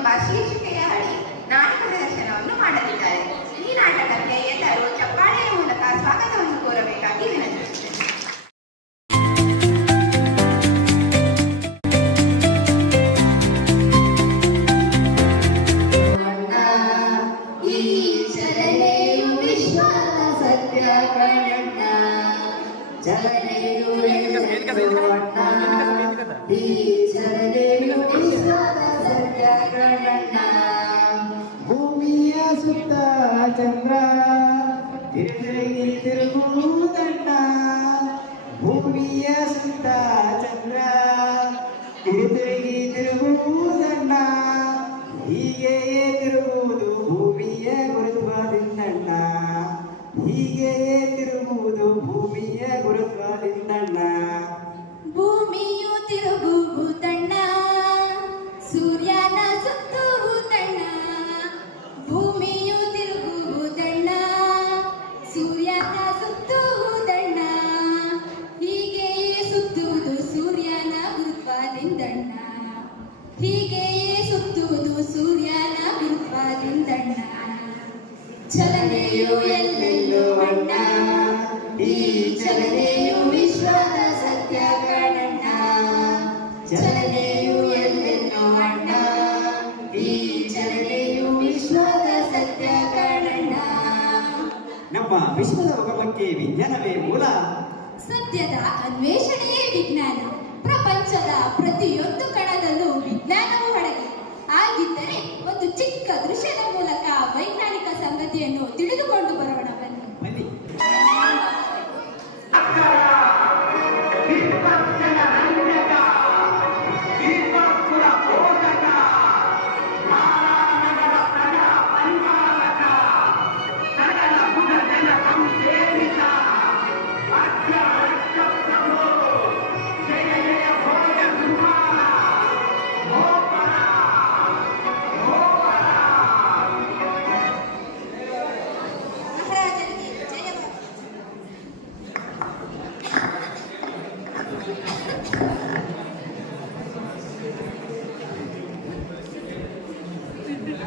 ಎಂಬ ಶೀರ್ಷಿಕೆಯ ಅಡಿ ನಾಟಕ ಪ್ರದರ್ಶನವನ್ನು ಮಾಡಲಿದ್ದಾರೆ. ಈ ನಾಟಕಕ್ಕೆ ಎಲ್ಲರೂ ಚಪ್ಪಾಳೆಯ ಮೂಲಕ ಸ್ವಾಗತವನ್ನು ಕೋರಬೇಕಾಗಿ ವಿನಂತಿಸುತ್ತೇನೆ. ಭೂಮಿಯ ಸುತ್ತ ಚಂದ್ರ ತಿರುಗುವುದಣ್ಣ, ಭೂಮಿಯ ಸುತ್ತ ಚಂದ್ರ ತಿರುಗುವುದಣ್ಣ, ಹೀಗೆಯೇ ತಿರುಗುವುದು ಭೂಮಿಯ ಗುರುತ್ವದಿಂದಣ್ಣ, ಹೀಗೆಯೇ ತಿರುಗುವುದು ಭೂಮಿಯ ಗುರುತ್ವದಿಂದಣ್ಣ. ಭೂಮಿಯು ತಿರುಗುವುದಣ್ಣ, ಸೂರ್ಯನ ಸುತ್ತುವುದಣ್ಣ, ಭೂಮಿಯು ತಿರುಗುವುದಣ್ಣ, ಸೂರ್ಯನ ಸುತ್ತುವುದಣ್ಣ, ಹೀಗೆಯೇ ಸುತ್ತುವುದು ಸೂರ್ಯನ ಗುರುತ್ವದಿಂದಣ್ಣ, ಹೀಗೆಯೇ ಸುತ್ತುವುದು ಸೂರ್ಯನ ಗುರುತ್ವದಿಂದಣ್ಣ. ಚಲನೆಯು ಎಲ್ಲೆಲ್ಲೂ ಅಣ್ಣ, ಈ ಚಲನೆಯು ವಿಶ್ವದ ಸತ್ಯ ಕಣಣ್ಣ, ಚಲನೆಯು ಎಲ್ಲೆಲ್ಲೂ ಅಣ್ಣ, ಈ ಚಲನೆಯು ವಿಶ್ವದ ಸತ್ಯ ಕಣಣ್ಣ. ನಮ್ಮ ವಿಶ್ವದ ಉಗಮಕ್ಕೆ ವಿಜ್ಞಾನವೇ ಮೂಲ, ಸತ್ಯದ ಅನ್ವೇಷಣೆಯೇ ವಿಜ್ಞಾನ, ಪ್ರಪಂಚದ ಪ್ರತಿಯೊಂದು ಕಣದಲ್ಲೂ ವಿಜ್ಞಾನವು ಅಡಗಿ. ಹಾಗಿದ್ದರೆ ಒಂದು ಚಿಕ್ಕ ದೃಶ್ಯದ ಮೂಲಕ ವೈಜ್ಞಾನಿಕ ಸಂಗತಿಯನ್ನು ತಿಳಿದುಕೊಂಡು ಬರೋಣ ಬನ್ನಿ. ಬನ್ನಿ.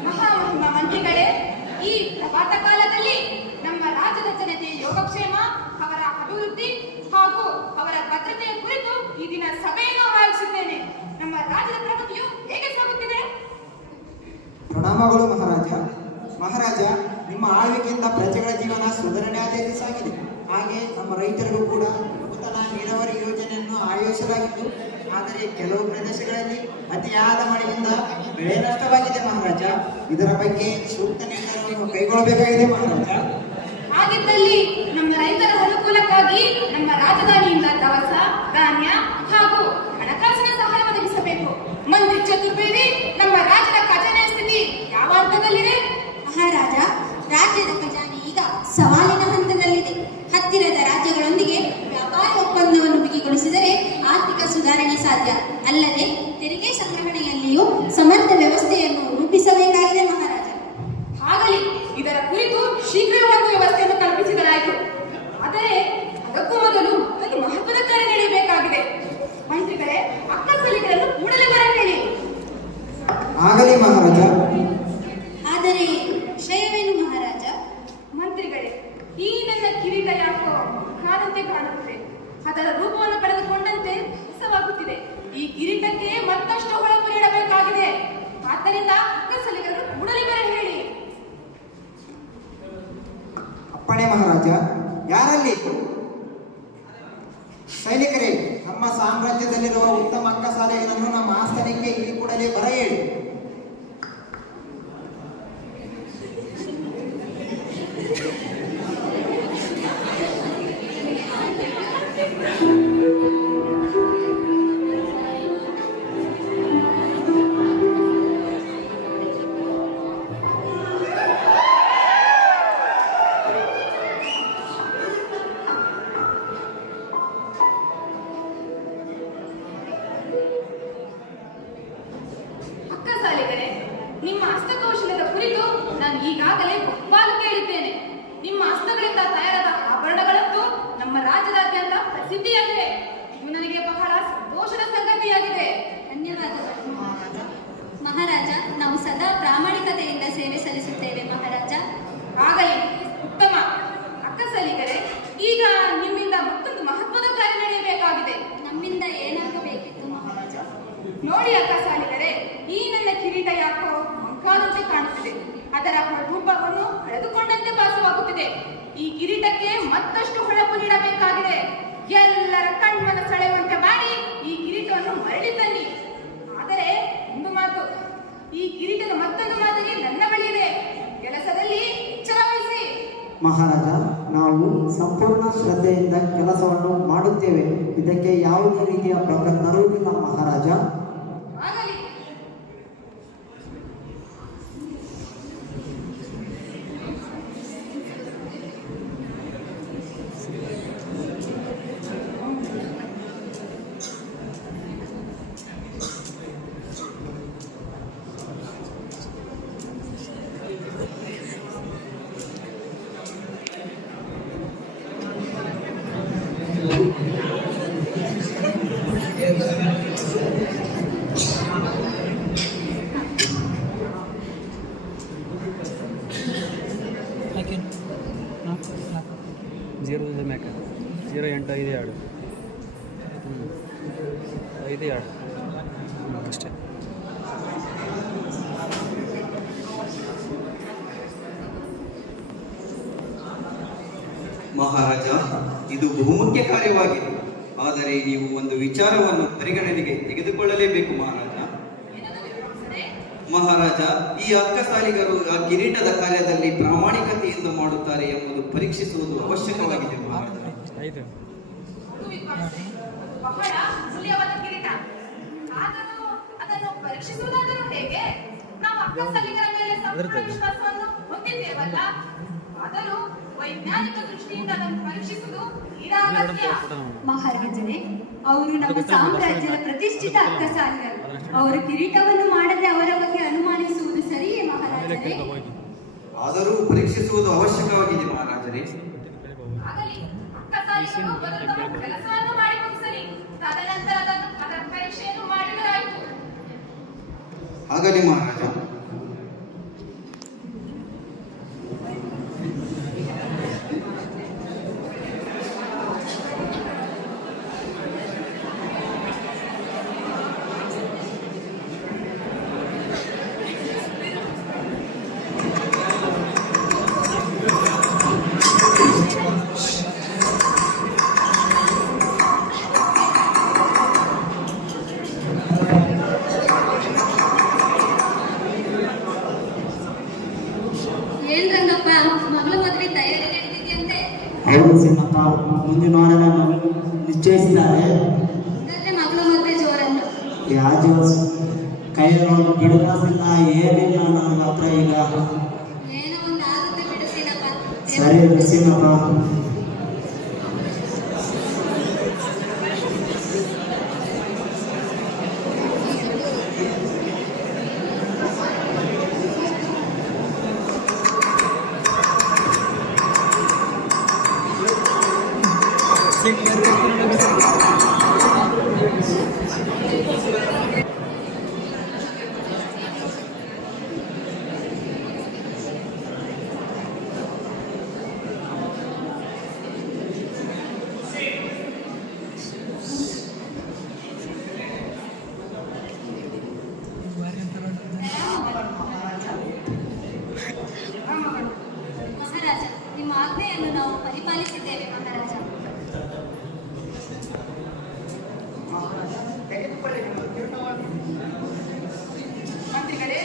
ಮಹಾಮಹಿಮ ಮಂತ್ರಿಗಳೇ, ಈ ಪ್ರಭಾತ ಕಾಲದಲ್ಲಿ ನಮ್ಮ ರಾಜ್ಯದ ಜನತೆಯ ಯೋಗಕ್ಷೇಮ, ಅವರ ಅಭಿವೃದ್ಧಿ ಹಾಗೂ ಅವರ ಭದ್ರತೆಯ ಕುರಿತು ಈ ದಿನ ಸಭೆಯನ್ನು ಆಯೋಜಿಸಿದ್ದೇನೆ. ನಮ್ಮ ರಾಜ್ಯದ ಪ್ರಗತಿಯು ಹೇಗೆ ಸಾಗುತ್ತಿದೆ? ಪ್ರಣಾಮಗಳು ಮಹಾರಾಜ. ಮಹಾರಾಜ, ನಿಮ್ಮ ಆಳ್ವಿಕೆಯಿಂದ ಪ್ರಜೆಗಳ ಜೀವನ ಸುಧಾರಣೆಯಾಗಿ ಸಾಗಿದೆ. ಹಾಗೆ ನಮ್ಮ ರೈತರಿಗೂ ಕೂಡ ನೂತನ ನೀರಾವರಿ ಯೋಜನೆಯನ್ನು ಆಯೋಜಿಸಲಾಗಿತ್ತು. ಆದರೆ ಕೆಲವು ಪ್ರದೇಶಗಳಲ್ಲಿ ಅತಿಯಾದ ಮಳೆಯಿಂದ ಬೆಳೆ ನಷ್ಟವಾಗಿದೆ ಮಹಾರಾಜ. ಇದರ ಬಗ್ಗೆ ಸೂಕ್ತ ನಿರ್ಧಾರವನ್ನು ಕೈಗೊಳ್ಳಬೇಕಾಗಿದೆ ಮಹಾರಾಜ. ಹಾಗಿದ್ದಲ್ಲಿ ನಮ್ಮ ರೈತರ ಅನುಕೂಲಕ್ಕಾಗಿ ನಮ್ಮ ರಾಜಧಾನಿಯಿಂದ ದವಸ, ಧಾನ್ಯ ಹಾಗೂ ಹಣಕಾಸಿನ ಸಹಾಯ ಒದಗಿಸಬೇಕು. ಮಂತ್ರಿ ಚತುರ್ವೇದಿ, ನಮ್ಮ ರಾಜ್ಯದ ಖಜಾನೆ ಸ್ಥಿತಿ ಯಾವ ಹಂತದಲ್ಲಿದೆ? ಮಹಾರಾಜ, ರಾಜ್ಯದ ಖಜಾನೆ ಈಗ ಸವಾಲಿನ ಹಂತದಲ್ಲಿದೆ. ಹತ್ತಿರದ ರಾಜ್ಯಗಳೊಂದಿಗೆ ವ್ಯಾಪಾರ ಒಪ್ಪಂದವನ್ನು ಬಿಗಿಗೊಳಿಸಿದರೆ ಆರ್ಥಿಕ ಸುಧಾರಣೆ ಸಾಧ್ಯ. ಅಲ್ಲದೆ ತೆರಿಗೆ ಸಂಗ್ರಹಣೆಯಲ್ಲಿಯೂ ಸಮರ್ಥ ವ್ಯವಸ್ಥೆಯನ್ನು ರೂಪಿಸಬೇಕಾಗಿದೆ ಮಹಾರಾಜ. ಆಗಲಿ, ಇದರ ಕುರಿತು ಶೀಘ್ರವಾಗಿ ವ್ಯವಸ್ಥೆಯನ್ನು ಕಲ್ಪಿಸಿದರಾಯಿತು. ಆದರೆ ಅದಕ್ಕೂ ಮೊದಲು ಒಂದು ಮಹತ್ವದ ಕಾರ್ಯ ನಡೆಯಬೇಕಾಗಿದೆ. ಮಂತ್ರಿಗಳೇ, ಅಕ್ಕಸಲಿಗಳನ್ನು ಕೂಡಲೇ ಬರ ಹೇಳಿ. ಆಗಲಿ ಮಹಾರಾಜ. ಆದರೆ ವಿಷಯವೇನು ಮಹಾರಾಜ? ಮಂತ್ರಿಗಳೇ, ಈ ನನ್ನ ಕಿರೀಟ ಯಾಕೋ ಕಾದಂತೆ ಕಾಣುತ್ತದೆ. ಅದರ ರೂಪವನ್ನು ಪಡೆದುಕೊಂಡಂತೆ ಹೊಸವಾಗುತ್ತಿದೆ. ಈ ಕಿರೀಟಕ್ಕೆ ಮತ್ತಷ್ಟು ಹೊಳಪು ನೀಡಬೇಕಾಗಿದೆ. ಆದ್ದರಿಂದ ಅಕ್ಕಸಲಿಗಳನ್ನು ಕೂಡಲೇ ಬರ ಹೇಳಿ. ಅಪ್ಪಣೆ ಮಹಾರಾಜ. ಯಾರಲ್ಲಿ? ಸೈನಿಕರೇ, ನಮ್ಮ ಸಾಮ್ರಾಜ್ಯದಲ್ಲಿರುವ ಉತ್ತಮ ಅಕ್ಕಸಾಲೆಗಳನ್ನು ನಮ್ಮ ಆಸ್ಥಾನಕ್ಕೆ ಈ ಕೂಡಲೇ ಬರ ಹೇಳಿ. ಅಕ್ಕಸಾಲಿಗರೇ, ನಿಮ್ಮ ಹಸ್ತಕೌಶಲ್ಯದ ಕುರಿತು ನಾನು ಈಗಾಗಲೇ ಬಹುಪಾಲು ಕೇಳಿದ್ದೇನೆ. ನಿಮ್ಮ ಹಸ್ತಗಳಿಂದ ತಯಾರಾದ ಆಭರಣಗಳಂತೂ ನಮ್ಮ ರಾಜ್ಯದಾದ್ಯಂತ ಪ್ರಸಿದ್ಧಿಯಾಗಿವೆ. ಇದು ನನಗೆ ಬಹಳ ಸಂತೋಷದ ಸಂಗತಿಯಾಗಿದೆ. ಧನ್ಯವಾದಗಳು ಮಹಾರಾಜ. ನಾವು ನೋಡಿ ಅಕ್ಕ ಸಾಲಿಗರೆ, ಈ ನನ್ನ ಕಿರೀಟ ಯಾಕೋ ಮಂಕಾದಂತೆ ಕಾಣುತ್ತಿದೆ. ಅದರ ರೂಪವನ್ನು ಕಳೆದುಕೊಂಡಂತೆ ಭಾಸವಾಗುತ್ತಿದೆ. ಈ ಕಿರೀಟಕ್ಕೆ ಮತ್ತಷ್ಟು ಹೊಳಪು ನೀಡಬೇಕಾಗಿದೆ. ಎಲ್ಲರ ಕಣ್ಮನ ಸೆಳೆಯುವಂತೆ ಮಾಡಿ ಈ ಕಿರೀಟವನ್ನು ಮರಳಿ ತನ್ನಿ. ಆದರೆ ಒಂದು ಮಾತು, ಈ ಕಿರೀಟದ ಮತ್ತೊಂದು ಮಾತಿಗೆ ನನ್ನ ಬಳಿ ಇದೆ. ಕೆಲಸದಲ್ಲಿ ಎಚ್ಚರ ವಹಿಸಿ. ಮಹಾರಾಜ, ನಾವು ಸಂಪೂರ್ಣ ಶ್ರದ್ಧೆಯಿಂದ ಕೆಲಸವನ್ನು ಮಾಡುತ್ತೇವೆ. ಇದಕ್ಕೆ ಯಾವುದೇ ರೀತಿಯ ಪ್ರಾಬ್ಲಮ್ ತರುವುದಿಲ್ಲ ಮಹಾರಾಜ. ಆಗಲಿ. ಜೀರೋ ಮ್ಯಾಕ 0852 52 ಅಷ್ಟೇ. ಮಹಾರಾಜ, ಇದು ಬಹುಮುಖ್ಯ ಕಾರ್ಯವಾಗಿದೆ. ಆದರೆ ನೀವು ಒಂದು ವಿಚಾರವನ್ನು ಪರಿಗಣನೆಗೆ ತೆಗೆದುಕೊಳ್ಳಲೇಬೇಕು ಮಹಾರಾಜ. ಮಹಾರಾಜ, ಈ ಅಕ್ಕಸಾಲಿಗರು ಆ ಕಿರೀಟದ ಕಾರ್ಯದಲ್ಲಿ ಪ್ರಾಮಾಣಿಕತೆಯಿಂದ ಮಾಡುತ್ತಾರೆ ಎಂಬುದು ಪರೀಕ್ಷಿಸುವುದು ಅವಶ್ಯಕವಾಗಿದೆ ಮಹಾರಾಜ. ಬಹಳ ಮೂಲ್ಯವಾದ ಕಿರೀಟ. ಆದರೂ ಅದನ್ನು ಪರೀಕ್ಷಿಸುವುದಾದರೂ ಹೇಗೆ? ನಾವು ಅಕ್ಕಸಾಲಿಗರ ಮೇಲೆ ಸಂಪೂರ್ಣ ವಿಶ್ವಾಸವನ್ನು ಹೊಂದಿದ್ದೇವಲ್ಲ. ಆದರೂ ವೈಜ್ಞಾನಿಕ ದೃಷ್ಟಿಯಿಂದ ಅದನ್ನು ಪರೀಕ್ಷಿಸುವುದು ತೀರಾ ಅಗತ್ಯ. ಮಹಾರಾಜರೇ, ಅವರು ನಮ್ಮ ಸಾಮ್ರಾಜ್ಯದ ಪ್ರತಿಷ್ಠಿತ ಅಕ್ಕಸಾಲಿಗರು. ಅವರು ಕಿರೀಟವನ್ನು ಮಾಡದೆ ಅವರ ಬಗ್ಗೆ ಅನುಮಾನಿಸುವುದು ಸರಿಯೇ ಮಹಾರಾಜರೇ? ಆದರೂ ಪರೀಕ್ಷಿಸುವುದು ಅವಶ್ಯಕವಾಗಿದೆ ಮಹಾರಾಜರೇ. ಆಗಲಿ, ಅಕ್ಕಸಾಲಿಗರು ಮೊದಲು ತಮ್ಮ ಕೆಲಸವನ್ನು ಮಾಡಿ ಮುಗಿಸಲಿ. ತದನಂತರ ಅದರ ಪರೀಕ್ಷೆಯನ್ನು ಮಾಡಿದರಾಯಿತು. ಆಗಲಿ ಮಹಾರಾಜ. ಏನ್ ರಂಗಪ್ಪ, ಮಗಳ ಮದುವೆ ತಯಾರಿ ನಡೆದಿದೆಯಂತೆ? ಹೌದು ಸಿಂಹಪ್ಪ, ಮುಂದಿನ ವಾರ ನಿಶ್ಚಯಿಸಿದ್ದಾರೆ. ಅಂದ್ರೆ ಮಗಳ ಮದುವೆ ಜೋರಂತ. ಯಾಜ ಕೈ ನೋಡಿ ಬಿಡುಗಾಸಿಲ್ಲ, ಏನಿಲ್ಲ ನನ್ನ ಹತ್ರ ಈಗ. ಏನೋ ಒಂದು ಆಗುತ್ತೆ ಬಿಡಿಸಿನಪ್ಪ. ಸರಿ ಸಿಂಹಪ್ಪ. ಮಹಾರಾಜ, ನಿಮ್ಮ ಆಜ್ಞೆಯನ್ನು ನಾವು ಪರಿಪಾಲಿಸಿದ್ದೇವೆ ಮಹಾರಾಜ. ಮಂತ್ರಿಗಳೇ,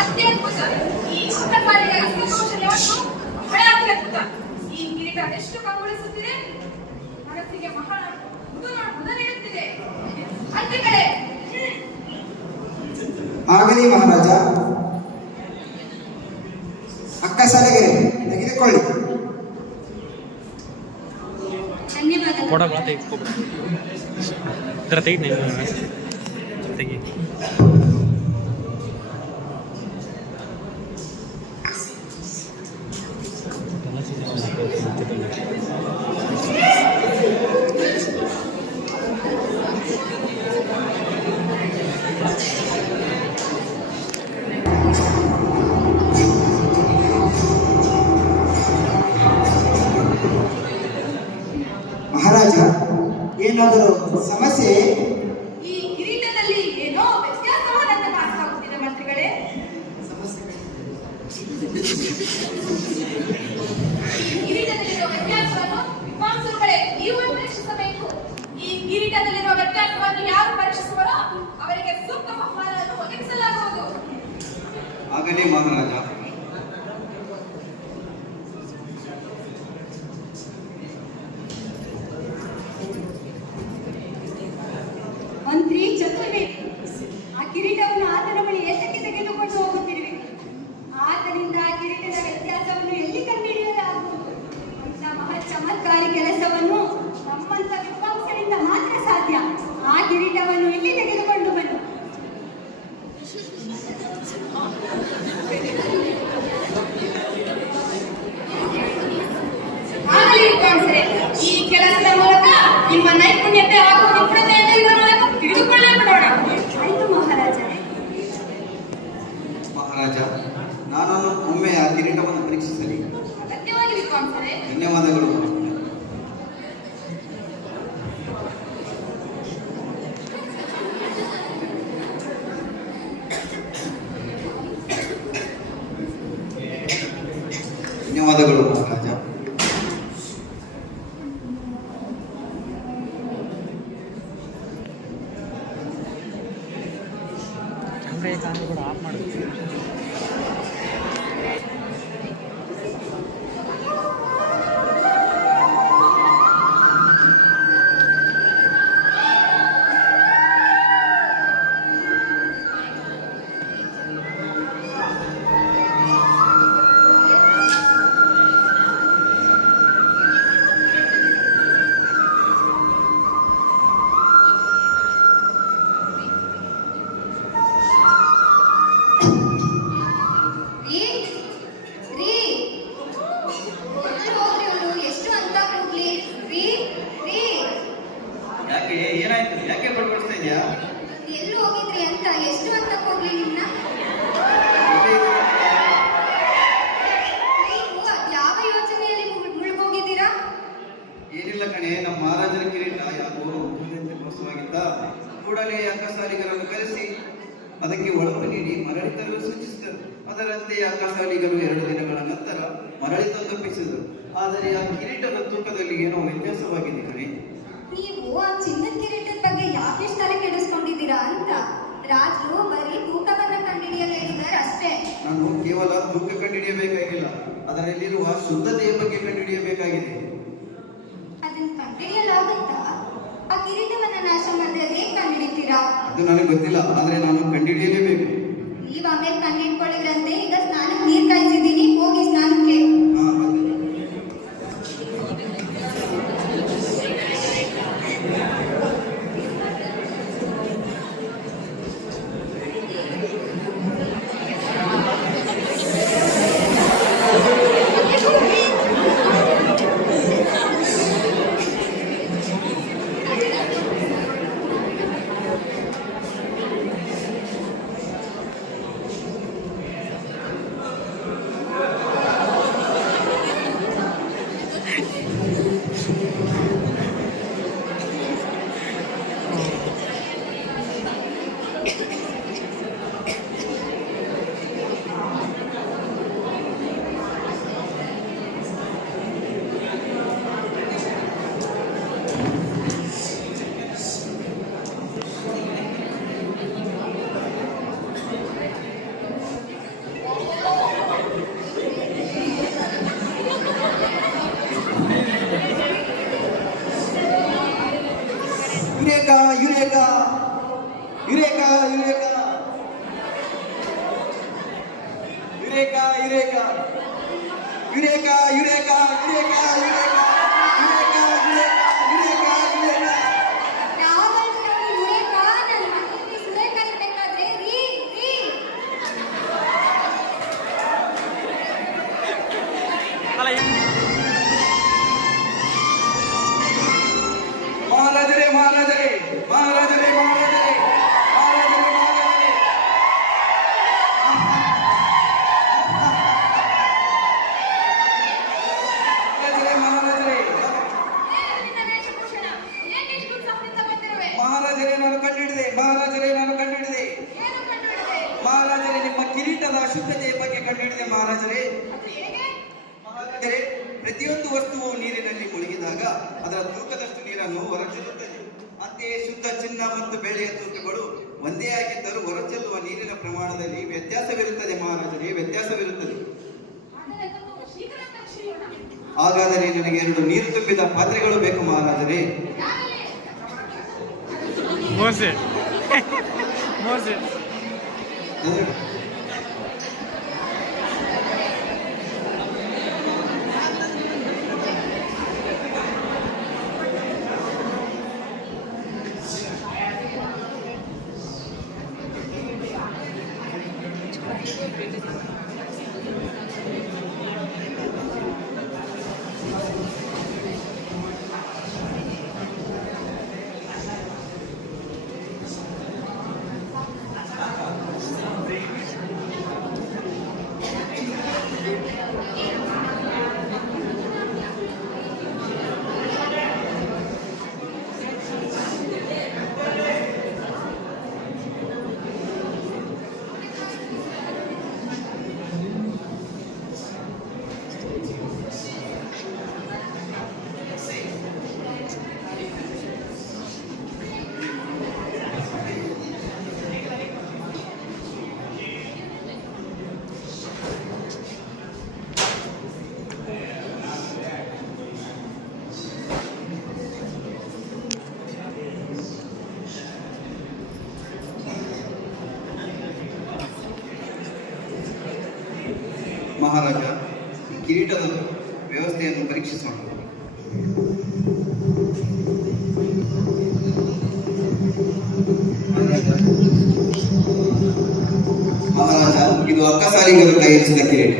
ಅತ್ಯದ್ಭುತ. ಈ ಅಕ್ಕಸಾಲಿಗರ ಹಸ್ತಕೌಶಲ್ಯವನ್ನು ಬಹಳ ಅತ್ಯದ್ಭುತ. ಈ ಕಿರೀಟ ಅದೆಷ್ಟು ಕಂಗೊಳಿಸುತ್ತಿದೆ, ಮನಸ್ಸಿಗೆ ಬಹಳ ಮುದ ನೀಡುತ್ತಿದೆ. ಮಂತ್ರಿಗಳೇ, ಆಗಲಿ ಮಹಾರಾಜ. ಅಕ್ಕಸಾಲಿಗರೇ, ತೆಗೆದುಕೊಳ್ಳಿ. ಧನ್ಯವಾದ. ಫೋಟೋ ತೆಗೆದುಕೊ. ಇದರ ತೆಗಿ ತೆಗಿ. ಎಲ್ಲ ಮಹಾರಾಜ, ಏನಾದರೂ ಸಮಸ್ಯೆ? ಈ ಕಿರೀಟದಲ್ಲಿ ಏನೋ ವ್ಯತ್ಯಾಸವಾದಂತೆ ಕಾಣಿಸುತ್ತಿದೆ ಮಂತ್ರಿಗಳೇ. ಈ ಕಿರೀಟದಲ್ಲಿರುವ ವ್ಯತ್ಯಾಸವನ್ನು ವಿದ್ವಾಂಸರುಗಳೇ ನೀವು ಪರೀಕ್ಷಿಸಬೇಕು. ಈ ಕಿರೀಟದಲ್ಲಿರುವ ವ್ಯತ್ಯಾಸವನ್ನು ಯಾರು ಪರೀಕ್ಷಿಸುವರೋ ಅವರಿಗೆ ಸೂಕ್ತ ಬಹುಮಾನವನ್ನು ಒದಗಿಸಲಾಗುವುದು. ಆಗಲೇ ಮಹಾರಾಜ. ಮಂತ್ರಿ ಚತುರ್ವೇದಿ, ಆ ಕಿರೀಟವನ್ನು ಆತನ ಬಳಿ ಏತಕ್ಕೆ ತೆಗೆದುಕೊಂಡು ಹೋಗುತ್ತಿರುವೆ? ಆತನಿಂದ ಆ ಕಿರೀಟದ ವ್ಯತ್ಯಾಸವನ್ನು ಎಲ್ಲಿ ಕಂಡುಹಿಡಿಯಲಾಗುವುದು? ಅಂತ ಮಹತ್ ಚಮತ್ಕಾರಿ ಕೆಲಸವನ್ನು ನಮ್ಮಂತ ವಿದ್ವಾಂಸರಿಂದ ಮಾತ್ರ ಸಾಧ್ಯ. ಆ ಕಿರೀಟವನ್ನು ಇಲ್ಲಿ ತೆಗೆದುಕೊಂಡು ಬನ್ನಿ. ಆಗಲಿ ವಿದ್ವಾಂಸರೇ, ಈ ಕೆಲಸದ ಮೂಲಕ ನಿಮ್ಮ ನೈಪುಣ್ಯತೆ ಹಾಗೂ ನಿಪುಣತೆಯನ್ನು ಇದರ ಮೂಲಕ ತಿಳಿದುಕೊಳ್ಳೋಣ. ಆಯ್ತು ಮಹಾರಾಜರೇ. ಮಹಾರಾಜ, ನಾನು ಒಮ್ಮೆ ಆ ಕಿರೀಟವನ್ನು ಪರೀಕ್ಷಿಸಲಿ. ಅಗತ್ಯವಾಗಿ ವಿದ್ವಾಂಸರೇ. ಧನ್ಯವಾದಗಳು. ಧನ್ಯವಾದಗಳು ಮಹಾರಾಜ. ಕ್ಯಾಮ್ರಾ ಕೂಡ ಆಫ್ ಮಾಡುತ್ತೆ. ಯಾಕೆ, ಏನಾಯ್ತು? ಯಾಕೆ ಬಡ್ಬಡಿಸ್ತಾ ಇದೆಯಾ? ಎಲ್ಲಿ ಹೋಗಿದ್ರಿ ಅಂತ? ಎಷ್ಟು ಅಂತ ಹೋಗ್ಲಿ ನಿನ್ನ? ನೀವು ಯಾವ ಯೋಚನೆಯಲ್ಲಿ ಮುಳುಗೋಗಿದ್ದೀರಾ? ಏನಿಲ್ಲ ಕಣೆ, ನಮ್ಮ ಮಹಾರಾಜರ ಕಿರೀಟ ಯಾಕೋ ಮೋಸವಾಗಿದ್ದ. ಕೂಡಲೇ ಅಕ್ಕಸಾಲಿಗರನ್ನು ಕರೆಸಿ ಅದಕ್ಕೆ ಒಳಪು ನೀಡಿ ಮರಳಿ ತರಲು ಸೂಚಿಸಿದರು. ಅದರಂತೆ ಅಕ್ಕಸಾಲಿಗರು 2 ದಿನಗಳ ನಂತರ ಮರಳಿ ತಂದೊಪ್ಪಿಸಿದರು. ಆದರೆ ಆ ಕಿರೀಟದ ತೂಕದಲ್ಲಿ ಏನೋ ವ್ಯತ್ಯಾಸವಾಗಿದೆ ಕಣೆ. ನೀವು ಆ ಚಿನ್ನದ ಕಿರೀಟದ ಬಗ್ಗೆ ಯಾಕೆ ತಲೆ ಕೆಡಿಸ್ಕೊಂಡಿದ್ದೀರಾ ಅಂತ. ರಾಜರು ಬರೀ ತೂಕವನ್ನ ಕಂಡುಹಿಡಿಯಲು ಹೇಳಿದ್ದಾರೆ ಅಷ್ಟೇ. ನಾನು ಕೇವಲ ತೂಕ ಕಂಡುಹಿಡಿಯಬೇಕಾಗಿಲ್ಲ, ಅದರಲ್ಲಿರುವ ಶುದ್ಧತೆಯ ಬಗ್ಗೆ ಕಂಡುಹಿಡಿಯಬೇಕಾಗಿದೆ. ಅದನ್ನ ಕಂಡುಹಿಡಿಯಲಾಗುತ್ತಾ? ಆ ಕಿರೀಟವನ್ನ ನಾಶ ಮಾಡಿದ್ರೆ ಹೇಗೆ ಕಂಡುಹಿಡಿತೀರಾ? ಅದು ನನಗೆ ಗೊತ್ತಿಲ್ಲ, ಆದ್ರೆ ನಾನು ಕಂಡುಹಿಡಿಯಲೇಬೇಕು. ನೀವು ಆಮೇಲೆ ಕಂಡುಹಿಡ್ಕೊಳ್ಳಿದ್ರಂತೆ. ಈಗ ಸ್ನಾನಕ್ಕೆ ನೀರು ಕಾಯಿಸಿದ್ದೀನಿ, ಹೋಗಿ ಸ್ನಾನಕ್ಕೆ. ಹಾ, ಮತ್ತೆ Eureka Eureka Eureka Eureka Eureka Eureka Eureka Eureka Eureka Eureka Eureka Eureka. ಯಾವಾಗಲೂ ಯುರೇಕಾ, ನನ್ನ ಮಕ್ಕಳಿಗೆ ಸುರೇಖ ಇರ್ಬೇಕಾದ್ರೆ ರೀ ರೀ. ಅಲ್ಲ ಮಹಾರಾಜರೇ. ಅದು ಹೇಗೆ? ಮಹಾರಾಜರೇ, ಪ್ರತಿಯೊಂದು ವಸ್ತುವು ನೀರಿನಲ್ಲಿ ಮುಳುಗಿದಾಗ ಅದರ ತೂಕದಷ್ಟು ನೀರನ್ನು ಹೊರಚೆಲ್ಲುತ್ತದೆ. ಅಂತೆಯೇ ಶುದ್ಧ ಚಿನ್ನ ಮತ್ತು ಬೆಳ್ಳಿಯ ತೂಕಗಳು ಒಂದೇ ಆಗಿದ್ದರೂ ಹೊರಚೆಲ್ಲುವ ನೀರಿನ ಪ್ರಮಾಣದಲ್ಲಿ ವ್ಯತ್ಯಾಸವಿರುತ್ತದೆ ಮಹಾರಾಜರೇ, ವ್ಯತ್ಯಾಸವಿರುತ್ತದೆ. ಆದರೆ ಅದನ್ನು ಶೀಘ್ರ ಪರಿಶೀಲೋಣ. ಹಾಗಾದರೆ ನನಗೆ 2 ನೀರು ತುಂಬಿದ ಪಾತ್ರೆಗಳು ಬೇಕು ಮಹಾರಾಜರೇ. ಯಾರಲ್ಲಿ? ಮೋಸೆ ಮೋಸೆ ಮಹಾರಾಜ, ಕಿರೀಟದ ವ್ಯವಸ್ಥೆಯನ್ನು ಪರೀಕ್ಷಿಸೋಣ. ಮಹಾರಾಜ, ಇದು ಅಕ್ಕಸಾಲಿಗರು ತಯಾರಿಸಿದ ಕಿರೀಟ.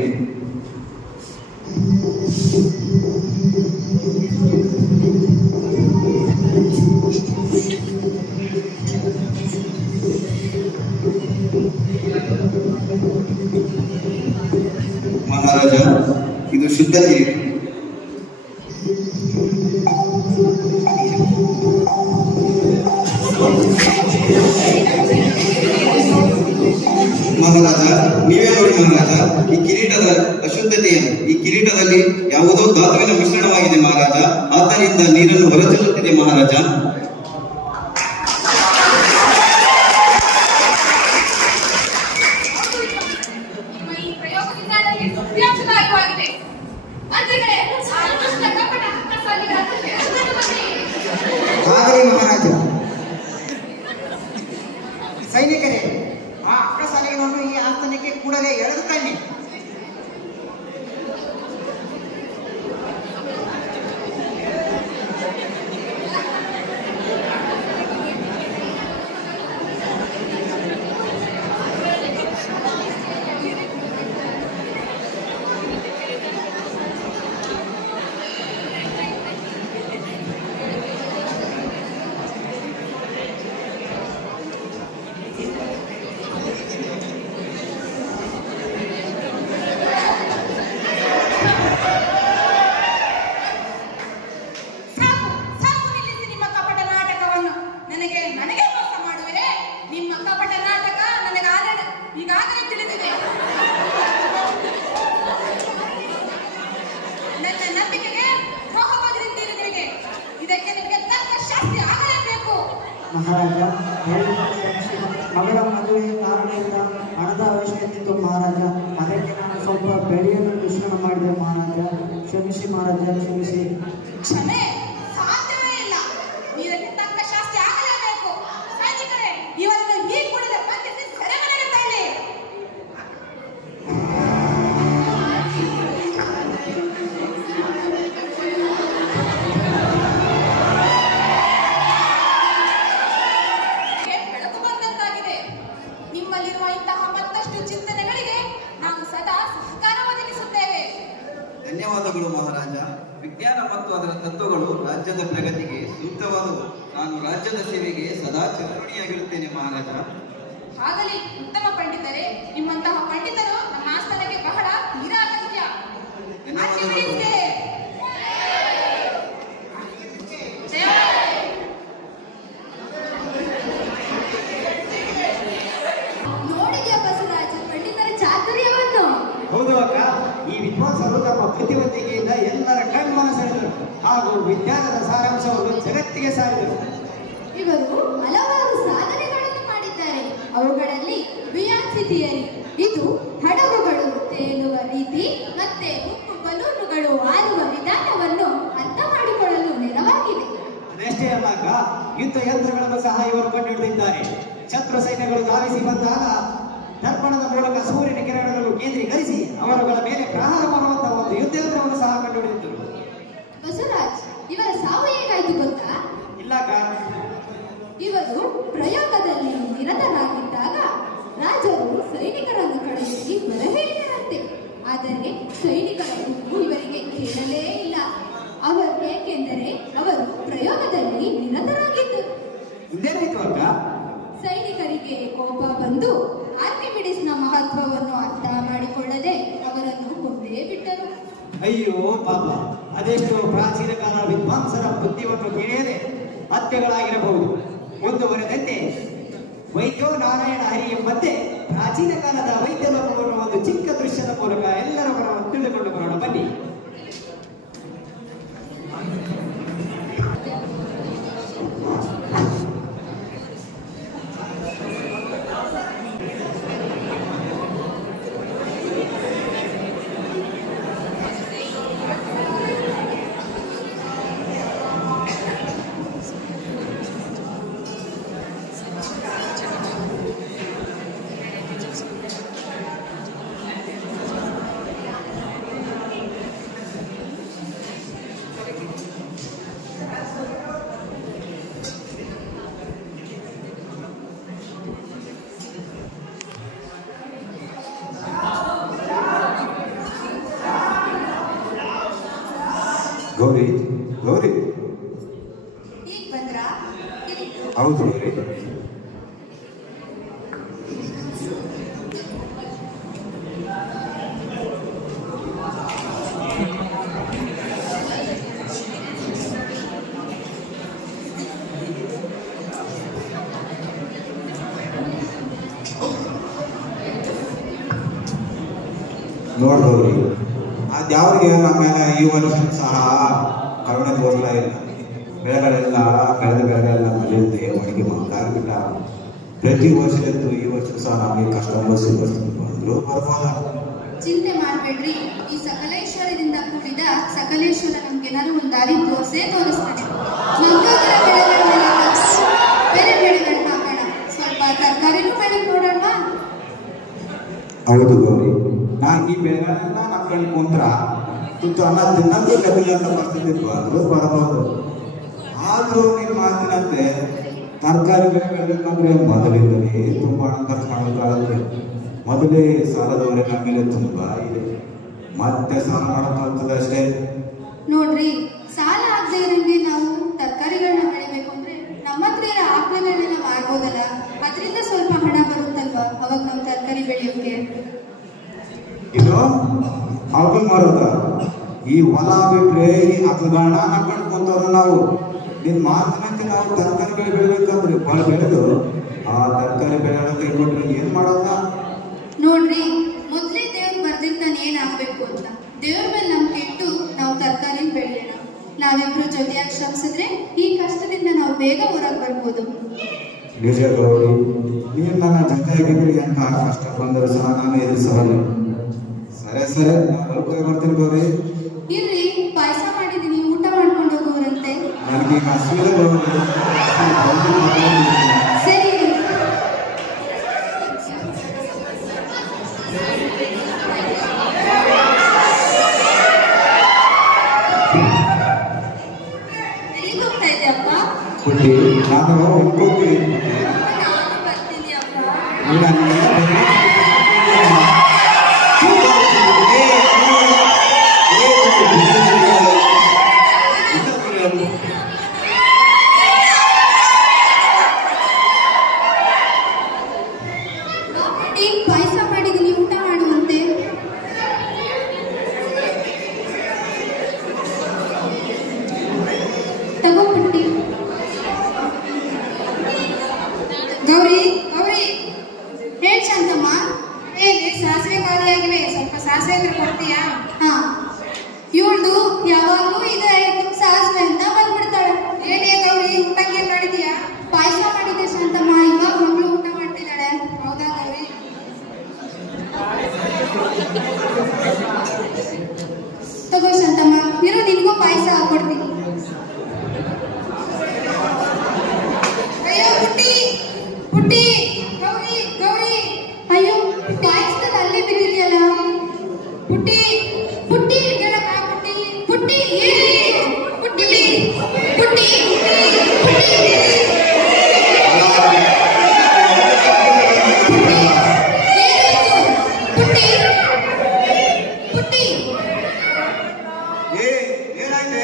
ಮಹಾರಾಜ, ಇದು ಶುದ್ಧ ಕಿರೀಟ. ಮಹಾರಾಜ, ನೀವೇ ನೋಡಿ ಮಹಾರಾಜ, ಈ ಕಿರೀಟದ ಅಶುದ್ಧತೆಯನ್ನು. ಈ ಕಿರೀಟದಲ್ಲಿ ಯಾವುದೋ ಧಾತುವಿನ ಮಿಶ್ರಣವಾಗಿದೆ ಮಹಾರಾಜ, ಆದ್ದರಿಂದ ನೀರನ್ನು ಹೊರಚೆಲ್ಲುತ್ತಿದೆ ಮಹಾರಾಜ. ನಿಮ್ಮ ಈ ಪ್ರಯೋಗದಿಂದ ನನಗೆ ಸತ್ಯಾಂಶದಾಯಕವಾಗಿದೆ. ಮಂತ್ರಿಗಳೇ, ಆ ದುಷ್ಟ ಕಪಟ ಅಕ್ಕಸಾಲಿಗರ ಹೆಸರನ್ನು ಬನ್ನಿ. ಆಗಲಿ ಮಹಾರಾಜ. ಸೈನಿಕರೇ, ಆ ಅಕ್ಕಸಾಲಿಗರನ್ನು ಈ ಆಸ್ಥಾನಕ್ಕೆ ಕೂಡಲೇ ಎಳೆದು ತನ್ನಿ. ಸಾಕು, ಸಾಕು, ನಿಲ್ಲಿಸಿ ನಿಮ್ಮ ಕಪಟ ನಾಟಕವನ್ನು. ನನಗೆ ಮೋಸ ಮಾಡುವಿರೇ? ನಿಮ್ಮ ಕಪಟ ನಾಟಕ ನನಗೆ ಈಗಾಗಲೇ ತಿಳಿದಿದೆ. ನನ್ನ ನಂಬಿಕೆಗೆ ದ್ರೋಹ ಬಗೆದಿದ್ದೀರಿ ನಿಮಗೆ. ಇದಕ್ಕೆ ನಿಮಗೆ ತಕ್ಕ ಶಾಸ್ತಿ ಆಗಲೇಬೇಕು. ಮಹಾರಾಜ, ಮಗಳ ಮದುವೆಯ ಕಾರಣದಿಂದ ಹಣದ ಅವಶ್ಯಕತೆ ಇತ್ತು ಮಹಾರಾಜ. ಅದಕ್ಕೆ ನಾನು ಸ್ವಲ್ಪ ಬೆಳೆಯನ್ನು ಮಿಶ್ರಣ ಮಾಡಿದೆ ಮಹಾರಾಜ. ಕ್ಷಮಿಸಿ ಮಹಾರಾಜ, ಕ್ಷಮಿಸಿ. ಕ್ಷಮೆ ಸಾಧ್ಯವೇ ಇಲ್ಲ. ಇದಕ್ಕೆ ತಕ್ಕ ಶಾಸ್ತಿ ಆಗಲೇಬೇಕು. ಸೈನಿಕರೇ, ಇವರನ್ನು ಈ ಕೂಡಲೇ ಬಂಧಿಸಿ ಸೆರೆಮನೆಗೆ ತಳ್ಳಿ. ಬೆಳಕು ಬಂದಂತಾಗಿದೆ. ನಿಮ್ಮಲ್ಲಿರುವ ಇಂತಹ ಮತ್ತಷ್ಟು ಚಿಂತನೆಗಳಿಗೆ ನಾವು ಸದಾ ಸಹಕಾರ ಒದಗಿಸುತ್ತೇವೆ. ಧನ್ಯವಾದಗಳು ಮಹಾರಾಜ. ವಿಜ್ಞಾನ ಮತ್ತು ಅದರ ತತ್ವಗಳು ರಾಜ್ಯದ ಪ್ರಗತಿಗೆ ಸೂಕ್ತವಾದವು. ನಾನು ರಾಜ್ಯದ ಸೇವೆಗೆ ಸದಾ ಚಿರಋಣಿಯಾಗಿರುತ್ತೇನೆ ಮಹಾರಾಜ. ಆಗಲಿ ಉತ್ತಮ ಪಂಡಿತರೇ. ನಿಮ್ಮಂತಹ ಪಂಡಿತರು ನಮ್ಮ ಆಸ್ಥಾನಕ್ಕೆ ಬಹಳ ತೀರಾ ಅಗತ್ಯ. ಧನ್ಯವಾದಗಳು. ನೋಡಿದ್ಯಾ ಬಸವರಾಜ, ಪಂಡಿತರ ಚಾತುರ್ಯವನ್ನು? ಹೌದು ಅಕ್ಕ, ಈ ವಿದ್ವಾಂಸರು ತಮ್ಮ ಬುದ್ಧಿವಂತಿಕೆಯಿಂದ ಎಲ್ಲರ ಕಣ್ಮನ ಸೆಳೆದರು ಹಾಗೂ ವಿಜ್ಞಾನದ ಸಾರಾಂಶವನ್ನು ಜಗತ್ತಿಗೆ ಸಾರಿದರು. ಇವರು ಹಲವಾರು ಸಾಧನೆಗಳನ್ನು ಮಾಡಿದ್ದಾರೆ. ಅವುಗಳಲ್ಲಿ ಬಿಯಾನ್ಸಿ ಥಿಯರಿ, ಇದು ಹಡಗುಗಳು ತೇಲುವ ರೀತಿ ಮತ್ತೆ ಉಪ್ಪು ಬಲೂನುಗಳು ಹಾರುವ ವಿಧಾನವನ್ನು ಅರ್ಥ ಮಾಡಿಕೊಳ್ಳಲು ನೆರವಾಗಿದೆ. ಅದಷ್ಟೇ ಅಲ್ಲ, ಯುದ್ಧ ಯಂತ್ರಗಳನ್ನು ಸಹ ಇವರು ಕಂಡುಹಿಡಿದಿದ್ದಾರೆ. ಶತ್ರು ಸೈನ್ಯಗಳು ಧಾವಿಸಿ ಬಂದಾಗ ದರ್ಪಣದ ಮೂಲಕ ಸೂರ್ಯನ ಕಿರಣಗಳನ್ನು ಕೇಂದ್ರೀಕರಿಸಿ ಅವರುಗಳ ಮೇಲೆ ಪ್ರಹಾರ ಮಾಡುವಂತಹ ಒಂದು ಯುದ್ಧ ಯಂತ್ರವನ್ನು ಸಹ ಕಂಡುಹಿಡಿದಿದ್ದರು. ಬಸವರಾಜ್, ಇವರ ಸಾವು ಹೇಗಾಯ್ತು ಗೊತ್ತಾ? ಇಲ್ಲ ಇವರು ಪ್ರಯೋಗದಲ್ಲಿ ನಿರತರಾಗಿದ್ದಾಗ ರಾಜರು ಸೈನಿಕರನ್ನು ಕಳುಹಿಸಿ ಬರಹೇಳಿದರಂತೆ. ಆದರೆ ಸೈನಿಕರ ಗುಂಪು ಇವರಿಗೆ ಕೇಳಲೇ ಇಲ್ಲ. ಏಕೆಂದರೆ ಅವರು ಪ್ರಯೋಗದಲ್ಲಿ ನಿರತರಾಗಿದ್ದರು. ಇದೇನಾಯ್ತು ಅಕ್ಕ? ಸೈನಿಕರಿಗೆ ಕೋಪ ಬಂದು ಆರ್ಕಿಮಿಡಿಸ್ನ ಮಹತ್ವವನ್ನು ಅರ್ಥ ಮಾಡಿಕೊಳ್ಳದೆ ಅವರನ್ನು ಕೊಂದೇ ಬಿಟ್ಟರು. ಅಯ್ಯೋ ಪಾಪ, ಅದೆಷ್ಟೋ ಪ್ರಾಚೀನ ಕಾಲ ವಿದ್ವಾಂಸರ ಬುದ್ಧಿಯನ್ನು ತಿಳಿಯದೆ ಹತ್ಯೆಗಳಾಗಿರಬಹುದು. ಮುಂದುವರೆದಂತೆ ವೈದ್ಯೋ ನಾರಾಯಣ ಹರಿ ಎಂಬಂತೆ ಪ್ರಾಚೀನ ಕಾಲದ ವೈದ್ಯ ಲೋಕವನ್ನು ಒಂದು ಚಿಕ್ಕ ದೃಶ್ಯದ ಮೂಲಕ ಎಲ್ಲರ ಮನವನ್ನು ತಿಳಿದುಕೊಂಡು ಬರೋಣ ಬನ್ನಿ. ಗೌರಿ, ಗೌರಿ, ಈಗ ಬಂದ್ರಾ? ಹೌದು ಗೌರಿ. ನೋಡ್ ಗೌರಿ, ಅದ್ಯಾವ್ರಿಗೆ ನಮ್ಮ ಮೇಲೆ ಈ ವರ್ಷ ಸಹ ಕರುಣೆ ತೋರಿಸ್ತಾ ಇಲ್ಲ. ಬೆಳೆಗಳೆಲ್ಲ ಬೆಳೆಗಳೆಲ್ಲ ಮಳೆಯಂತೆ ಒಣಗಿ ಮಂಕಾಗಿಲ್ಲ. ಪ್ರತಿ ವರ್ಷದಂತೂ ಈ ವರ್ಷ ಸಹ ನಮಗೆ ಕಷ್ಟ ಬಂದ್ರು ಬರ್ಬೋದ. ಚಿಂತೆ ಮಾಡಬೇಡ್ರಿ, ಈ ಸಕಲೇಶ್ವರದಿಂದ ಕೂಡಿದ ಸಕಲೇಶ್ವರ ನಮ್ಗೇನಾದ್ರು ಒಂದು ದಾರಿ ತೋರಿಸ್ತಾನೆ. ಮಂಕಾಗಿರೋ ಬೆಳೆಗಳನ್ನೆಲ್ಲ ತೆಗ್ದು ಬೇರೆ ಬೆಳೆಗಳನ್ನ ಹಾಕೋಣ. ಸ್ವಲ್ಪ ತರಕಾರಿನೂ ಬೆಳೆ ನೋಡೋಣ. ಹೌದು ಗೌರಿ, ನಾನು ಈ ಬೆಳೆಗಳನ್ನೆಲ್ಲ ನಮ್ಮ ಕಣ್ಣು ಕುಂತ್ರ ತುತ್ತು ಅನ್ನ ತಿನ್ನೋದು ಗದ್ದೆಲ್ಲ ಪರಿಸ್ಥಿತಿ ಬಂದ್ರು ಬರಬಹುದು. ಆದ್ರೂ ನಿಮ್ಮ ಮಾತಿನಂತೆ ತರಕಾರಿ ಬೆಳೆ ಬೆಳಬೇಕಂದ್ರೆ ಮೊದಲಿಂದಲೇ ತುಂಬಾ ಹಣ ಖರ್ಚು ಮಾಡೋಕ್ಕಾಗತ್ತೆ. ಮೊದಲೇ ಸಾಲದವರೆ ನಮ್ಮ ಮೇಲೆ ತುಂಬಾ ಇದೆ, ಮತ್ತೆ ಸಾಲ ಮಾಡೋಕ್ಕಾಗ್ತದೆ ಅಷ್ಟೇ. ನೋಡ್ರಿ, ಸಾಲ ಆಗದೆ ಇರಂಗೆ ನಾವು ತರಕಾರಿಗಳನ್ನ ಬೆಳಿಬೇಕು ಅಂದ್ರೆ ನಮ್ಮ ಹತ್ರ ಇರೋ ಆಕಳುಗಳನ್ನೆಲ್ಲ ಮಾಡ್ಬೋದಲ್ಲ, ಅದರಿಂದ ಸ್ವಲ್ಪ ಹಣ ಬರುತ್ತಲ್ವಾ ಅವಾಗ ನಾವು ತರಕಾರಿ ಬೆಳೆಯೋಕೆ. ಇದು ಆಕಳು ಮಾಡೋದ? ಈ ಹೊಲ ಬಿಟ್ರೆ ಈ ಆಕಳುಗಳನ್ನ ನಂಬ್ಕೊಂಡು ಕುಂತವ್ರು ನಾವು. ನಿನ್ ಮಾತಿನಂತೆ ನಾವು ತರಕಾರಿ ಬೆಳೆ ಬೆಳಿಬೇಕಂದ್ರೆ ಬಹಳ ಬೆಳೆದು ಆ ತರಕಾರಿ ಬೆಳೆಗಳನ್ನ ಕೈಕೊಟ್ರೆ ಏನ್ ಮಾಡೋದ? ನೋಡ್ರಿ, ಮೊದ್ಲೇ ದೇವ್ರು ಬರ್ದಿರ್ತಾನೆ ಏನ್ ಆಗ್ಬೇಕು ಅಂತ. ದೇವ್ರ ಮೇಲೆ ನಂಬಿಕೆ ಇಟ್ಟು ನಾವು ತರಕಾರಿ ಬೆಳೆಯೋಣ. ನಾವಿಬ್ರು ಜೊತೆಯಾಗಿ ಶ್ರಮಿಸಿದ್ರೆ ಈ ಕಷ್ಟದಿಂದ ನಾವು ಬೇಗ ಹೊರಗೆ ಬರ್ಬೋದು. ನಿಜ ಗೌರಿ, ನೀನ್ ನನ್ನ ಜೊತೆಯಾಗಿದ್ರೆ ಎಂತ ಕಷ್ಟ ಬಂದರೂ ಸಹ ನಾನು ಎದುರಿಸಬಲ್ಲೆ. ಸರಿ ನಾನು ಬರ್ತೀನಿ ಗೌರಿ. ಇರ್ರಿ, ಪಾಯಸ ಮಾಡಿದೀನಿ, ಊಟ ಮಾಡ್ಕೊಂಡು ಹೋಗೋರಂತೆ. ನನಗೆ ಹಸಿವೆ ಗೌರಿ. ಸರಿ. ಎಲ್ಲಿಗೆ ಹೋಗ್ತಾ ಇದ್ದೆ ಅಪ್ಪ? ಪುಟ್ಟಿ, ನಾನು ಹೋಗ್ತೀನಿ. ನಾನು ಬರ್ತೀನಿ ಅಪ್ಪ. ಪಾಯಸ ಮಾಡಿದೀನಿ, ಊಟ ಮಾಡುವಂತೆ. ತಗೋಬಿಟ್ಟಿ. ಗೌರಿ, ಗೌರಿ, ಹೇಳ್ ಶಾಂತಮ್ಮ. ಹಾ, ಇವಳ್ದು ಯಾವಾಗ್ಲೂ ಇದೆ ಸಾಸ್ವೆ ಅಂತ ಬಂದ್ಬಿಡ್ತಾಳೆ. ಏನೇ ಗೌರಿ, ಊಟಕ್ಕೆ ಏನ್ ಮಾಡಿದೀಯಾ? ಪಾಯಸ ಮಾಡಿದ್ದೆ ಶಾಂತಮ್ಮ, ಇವಾಗ ಮಗಳು ಊಟ ಮಾಡ್ತಿದ್ದಾಳೆ. ಹೌದಾ ಗೌರಿ? ತಗೋ ಶಾಂತಮ್ಮ, ಇರು ನಿನ್ಗೂ ಪಾಯಸ ಹಾಕೊಡ್ತೀನಿ. ಅಯ್ಯೋ ಪುಟ್ಟಿ, ಪುಟ್ಟಿ, ಗೌರಿ, ಗೌರಿ, ಅಯ್ಯೋ, ಪಾಯಸದಲ್ಲಿ ಅಲ್ಲೇ ಬಿದ್ದಿದೆಯಲ್ಲ. ಪುಟ್ಟಿ, ಪುಟ್ಟಿ, ಹೇಳಮ್ಮ ಪುಟ್ಟಿ, ಪುಟ್ಟಿ, ಪುಟ್ಟಿ, ಪುಟ್ಟಿ, ಪುಟ್ಟಿ. ಪುಟ್ಟಿ, ಪುಟ್ಟಿ, ಏ ಏನಾಯ್ತೆ?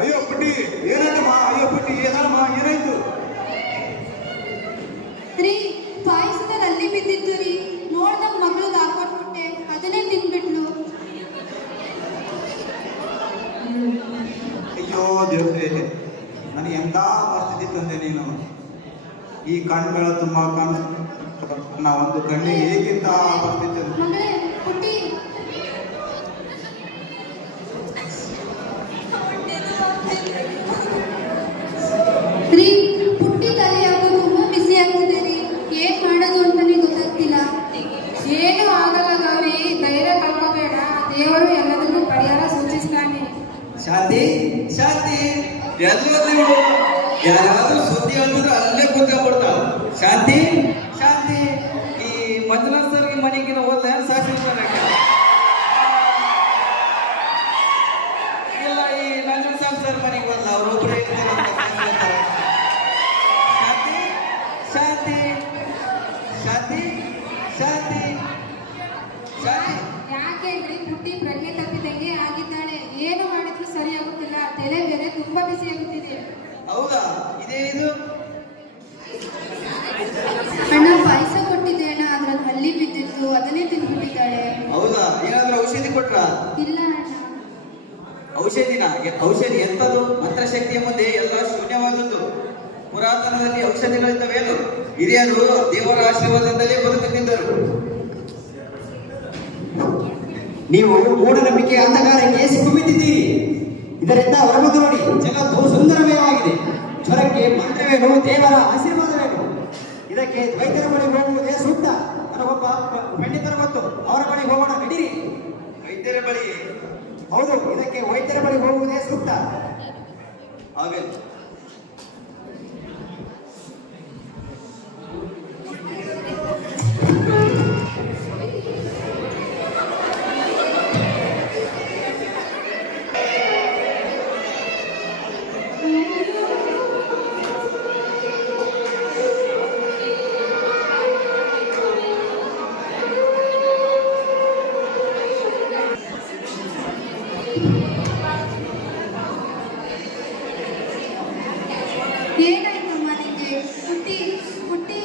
ಅಯ್ಯೋ ಪುಟ್ಟಿ, ಏನಾಯ್ತಮ್ಮ? ಅಯ್ಯೋ ಪುಟ್ಟಿ, ಏನಮ್ಮ? ಏನಾಯ್ತು? ರೀ, ಪಾಯಸದಲ್ಲಿ ಅಲ್ಲಿ ಬಿದ್ದಿತ್ತು ರೀ. ನೋಡ್ದಾಗ ಮಗಳಿಗೆ ಹಾಕೊಟ್ಬಿಟ್ಟೆ, ಅದನ್ನೇ ತಿನ್ಬಿಟ್ಲು. ಅಯ್ಯೋ ದೇವ್ರೆ, ನನಗೆ ಎಂತ ಪರಿಸ್ಥಿತಿ ತಂದೆ ನೀನು. ಈ ಕಣ್ಗಳ ತುಂಬಾ ನಾ ಒಂದು ಕಣ್ಣಿಗೆ ಹೇಗಿಂತ ಪರಿಸ್ಥಿತಿ. ಮಗಳೇ, ಪುಟ್ಟಿ, ರೀ, ಪುಟ್ಟಿ ತಲೆ ಯಾಕೋ ತುಂಬಾ ಬಿಸಿ ಆಗ್ತಿದೆ ರೀ. ಏನ್ ಮಾಡೋದು ಅಂತಾನೆ ಗೊತ್ತಾಗ್ತಿಲ್ಲ. ಏನು ಆಗಲ್ಲ ಗೌರಿ, ಧೈರ್ಯ ಕಳ್ಕೋಬೇಡ. ದೇವರು ಎಲ್ಲದಕ್ಕೂ ಪರಿಹಾರ ಸೂಚಿಸ್ತಾನೆ. ಶಾಂತಿ, ಶಾಂತಿ, ಎಲ್ಲರೂ ಯಾರಾದ್ರೂ ಸುದ್ದಿ ಹೇಳಿದ್ರು ಅಲ್ಲೇ ಕೂತ್ಕೊಂಡ್ಬಿಡ್ತಾವ. ಶಾಂತಿ, ಶಾಂತಿ, ಈ ಮಂಜುನಾಥ್ ಸರ್ಗೆ ಮನೆಗಿನ ಹೋದ ಸಾಕ್ಷಿ ಇಲ್ಲ, ಈ ನಂಜುಂಡ್ ಸರ್ ಮನೆಗೆ ಹೋದ, ಅವ್ರೊಬ್ರು ಶಾಂತಿ, ಶಾಂತಿ, ಶಾಂತಿ, ಶಾಂತಿ, ಶಾಂತಿ. ಯಾಕೆಂದ್ರೆ ಪುಟ್ಟಿ ಪ್ರಜ್ಞೆ ತಪ್ಪಿದಂಗೆ ಆಗಿದ್ದಾಳೆ. ಏನು ಮಾಡಿದ್ರು ಸರಿ ಆಗುತ್ತಿಲ್ಲ. ತಲೆ ಬೇರೆ ತುಂಬಾ ಬಿಸಿ ಆಗುತ್ತಿದೆ. ಹೌದಾ? ಇದೇ ಇದು ಅಣ್ಣ, ಪಾಯಸ ಕೊಟ್ಟಿದ್ದೆ ಅಣ್ಣ, ಅದ್ರಲ್ಲಿ ಹಲ್ಲಿ ಬಿದ್ದಿತ್ತು, ಅದನ್ನೇ ತಿನ್ಬಿಟ್ಟಿದ್ದಾಳೆ. ಹೌದಾ? ಏನಾದ್ರೂ ಔಷಧಿ ಕೊಟ್ರಾ? ಇಲ್ಲ ಅಣ್ಣ. ಔಷಧಿನ? ಔಷಧಿ ಎಂತದು? ಮಂತ್ರಶಕ್ತಿಯ ಮುಂದೆ ಎಲ್ಲ ಶೂನ್ಯವಾದದ್ದು. ಪುರಾತನದಲ್ಲಿ ಔಷಧಿಗಳಿದ್ದವೇನು? ಹಿರಿಯರು ದೇವರ ಆಶೀರ್ವಾದದಿಂದಲೇ ಬದುಕುತ್ತಿದ್ದರು. ನೀವು ಮೂಢನಂಬಿಕೆ ಅಂಧಕಾರಕ್ಕೆ ಸಿಕ್ಕಿಬಿದ್ದಿದ್ದೀರಿ. ಇದರಿಂದ ಹೊರಬಂದು ನೋಡಿ, ಜಗತ್ತು ಸುಂದರಮಯವಾಗಿದೆ. ಜ್ವರಕ್ಕೆ ಮಂತ್ರವೇನು, ದೇವರ ಆಶೀರ್ವಾದವೇನು? ಇದಕ್ಕೆ ವೈದ್ಯರ ಬಳಿ ಹೋಗುವುದೇ ಸೂಕ್ತ. ನನಗೊಬ್ಬ ಪಂಡಿತರ ಗೊತ್ತು, ಅವರ ಬಳಿ ಹೋಗೋಣ, ನಡೀರಿ. ವೈದ್ಯರ ಬಳಿ? ಹೌದು, ಇದಕ್ಕೆ ವೈದ್ಯರ ಬಳಿ ಹೋಗುವುದೇ ಸೂಕ್ತ. ಆಗಲಿ. ಏನಾಯ್ತಮ್ಮ ನಿಂಗೆ? ಪುಟ್ಟಿ, ಪುಟ್ಟಿ,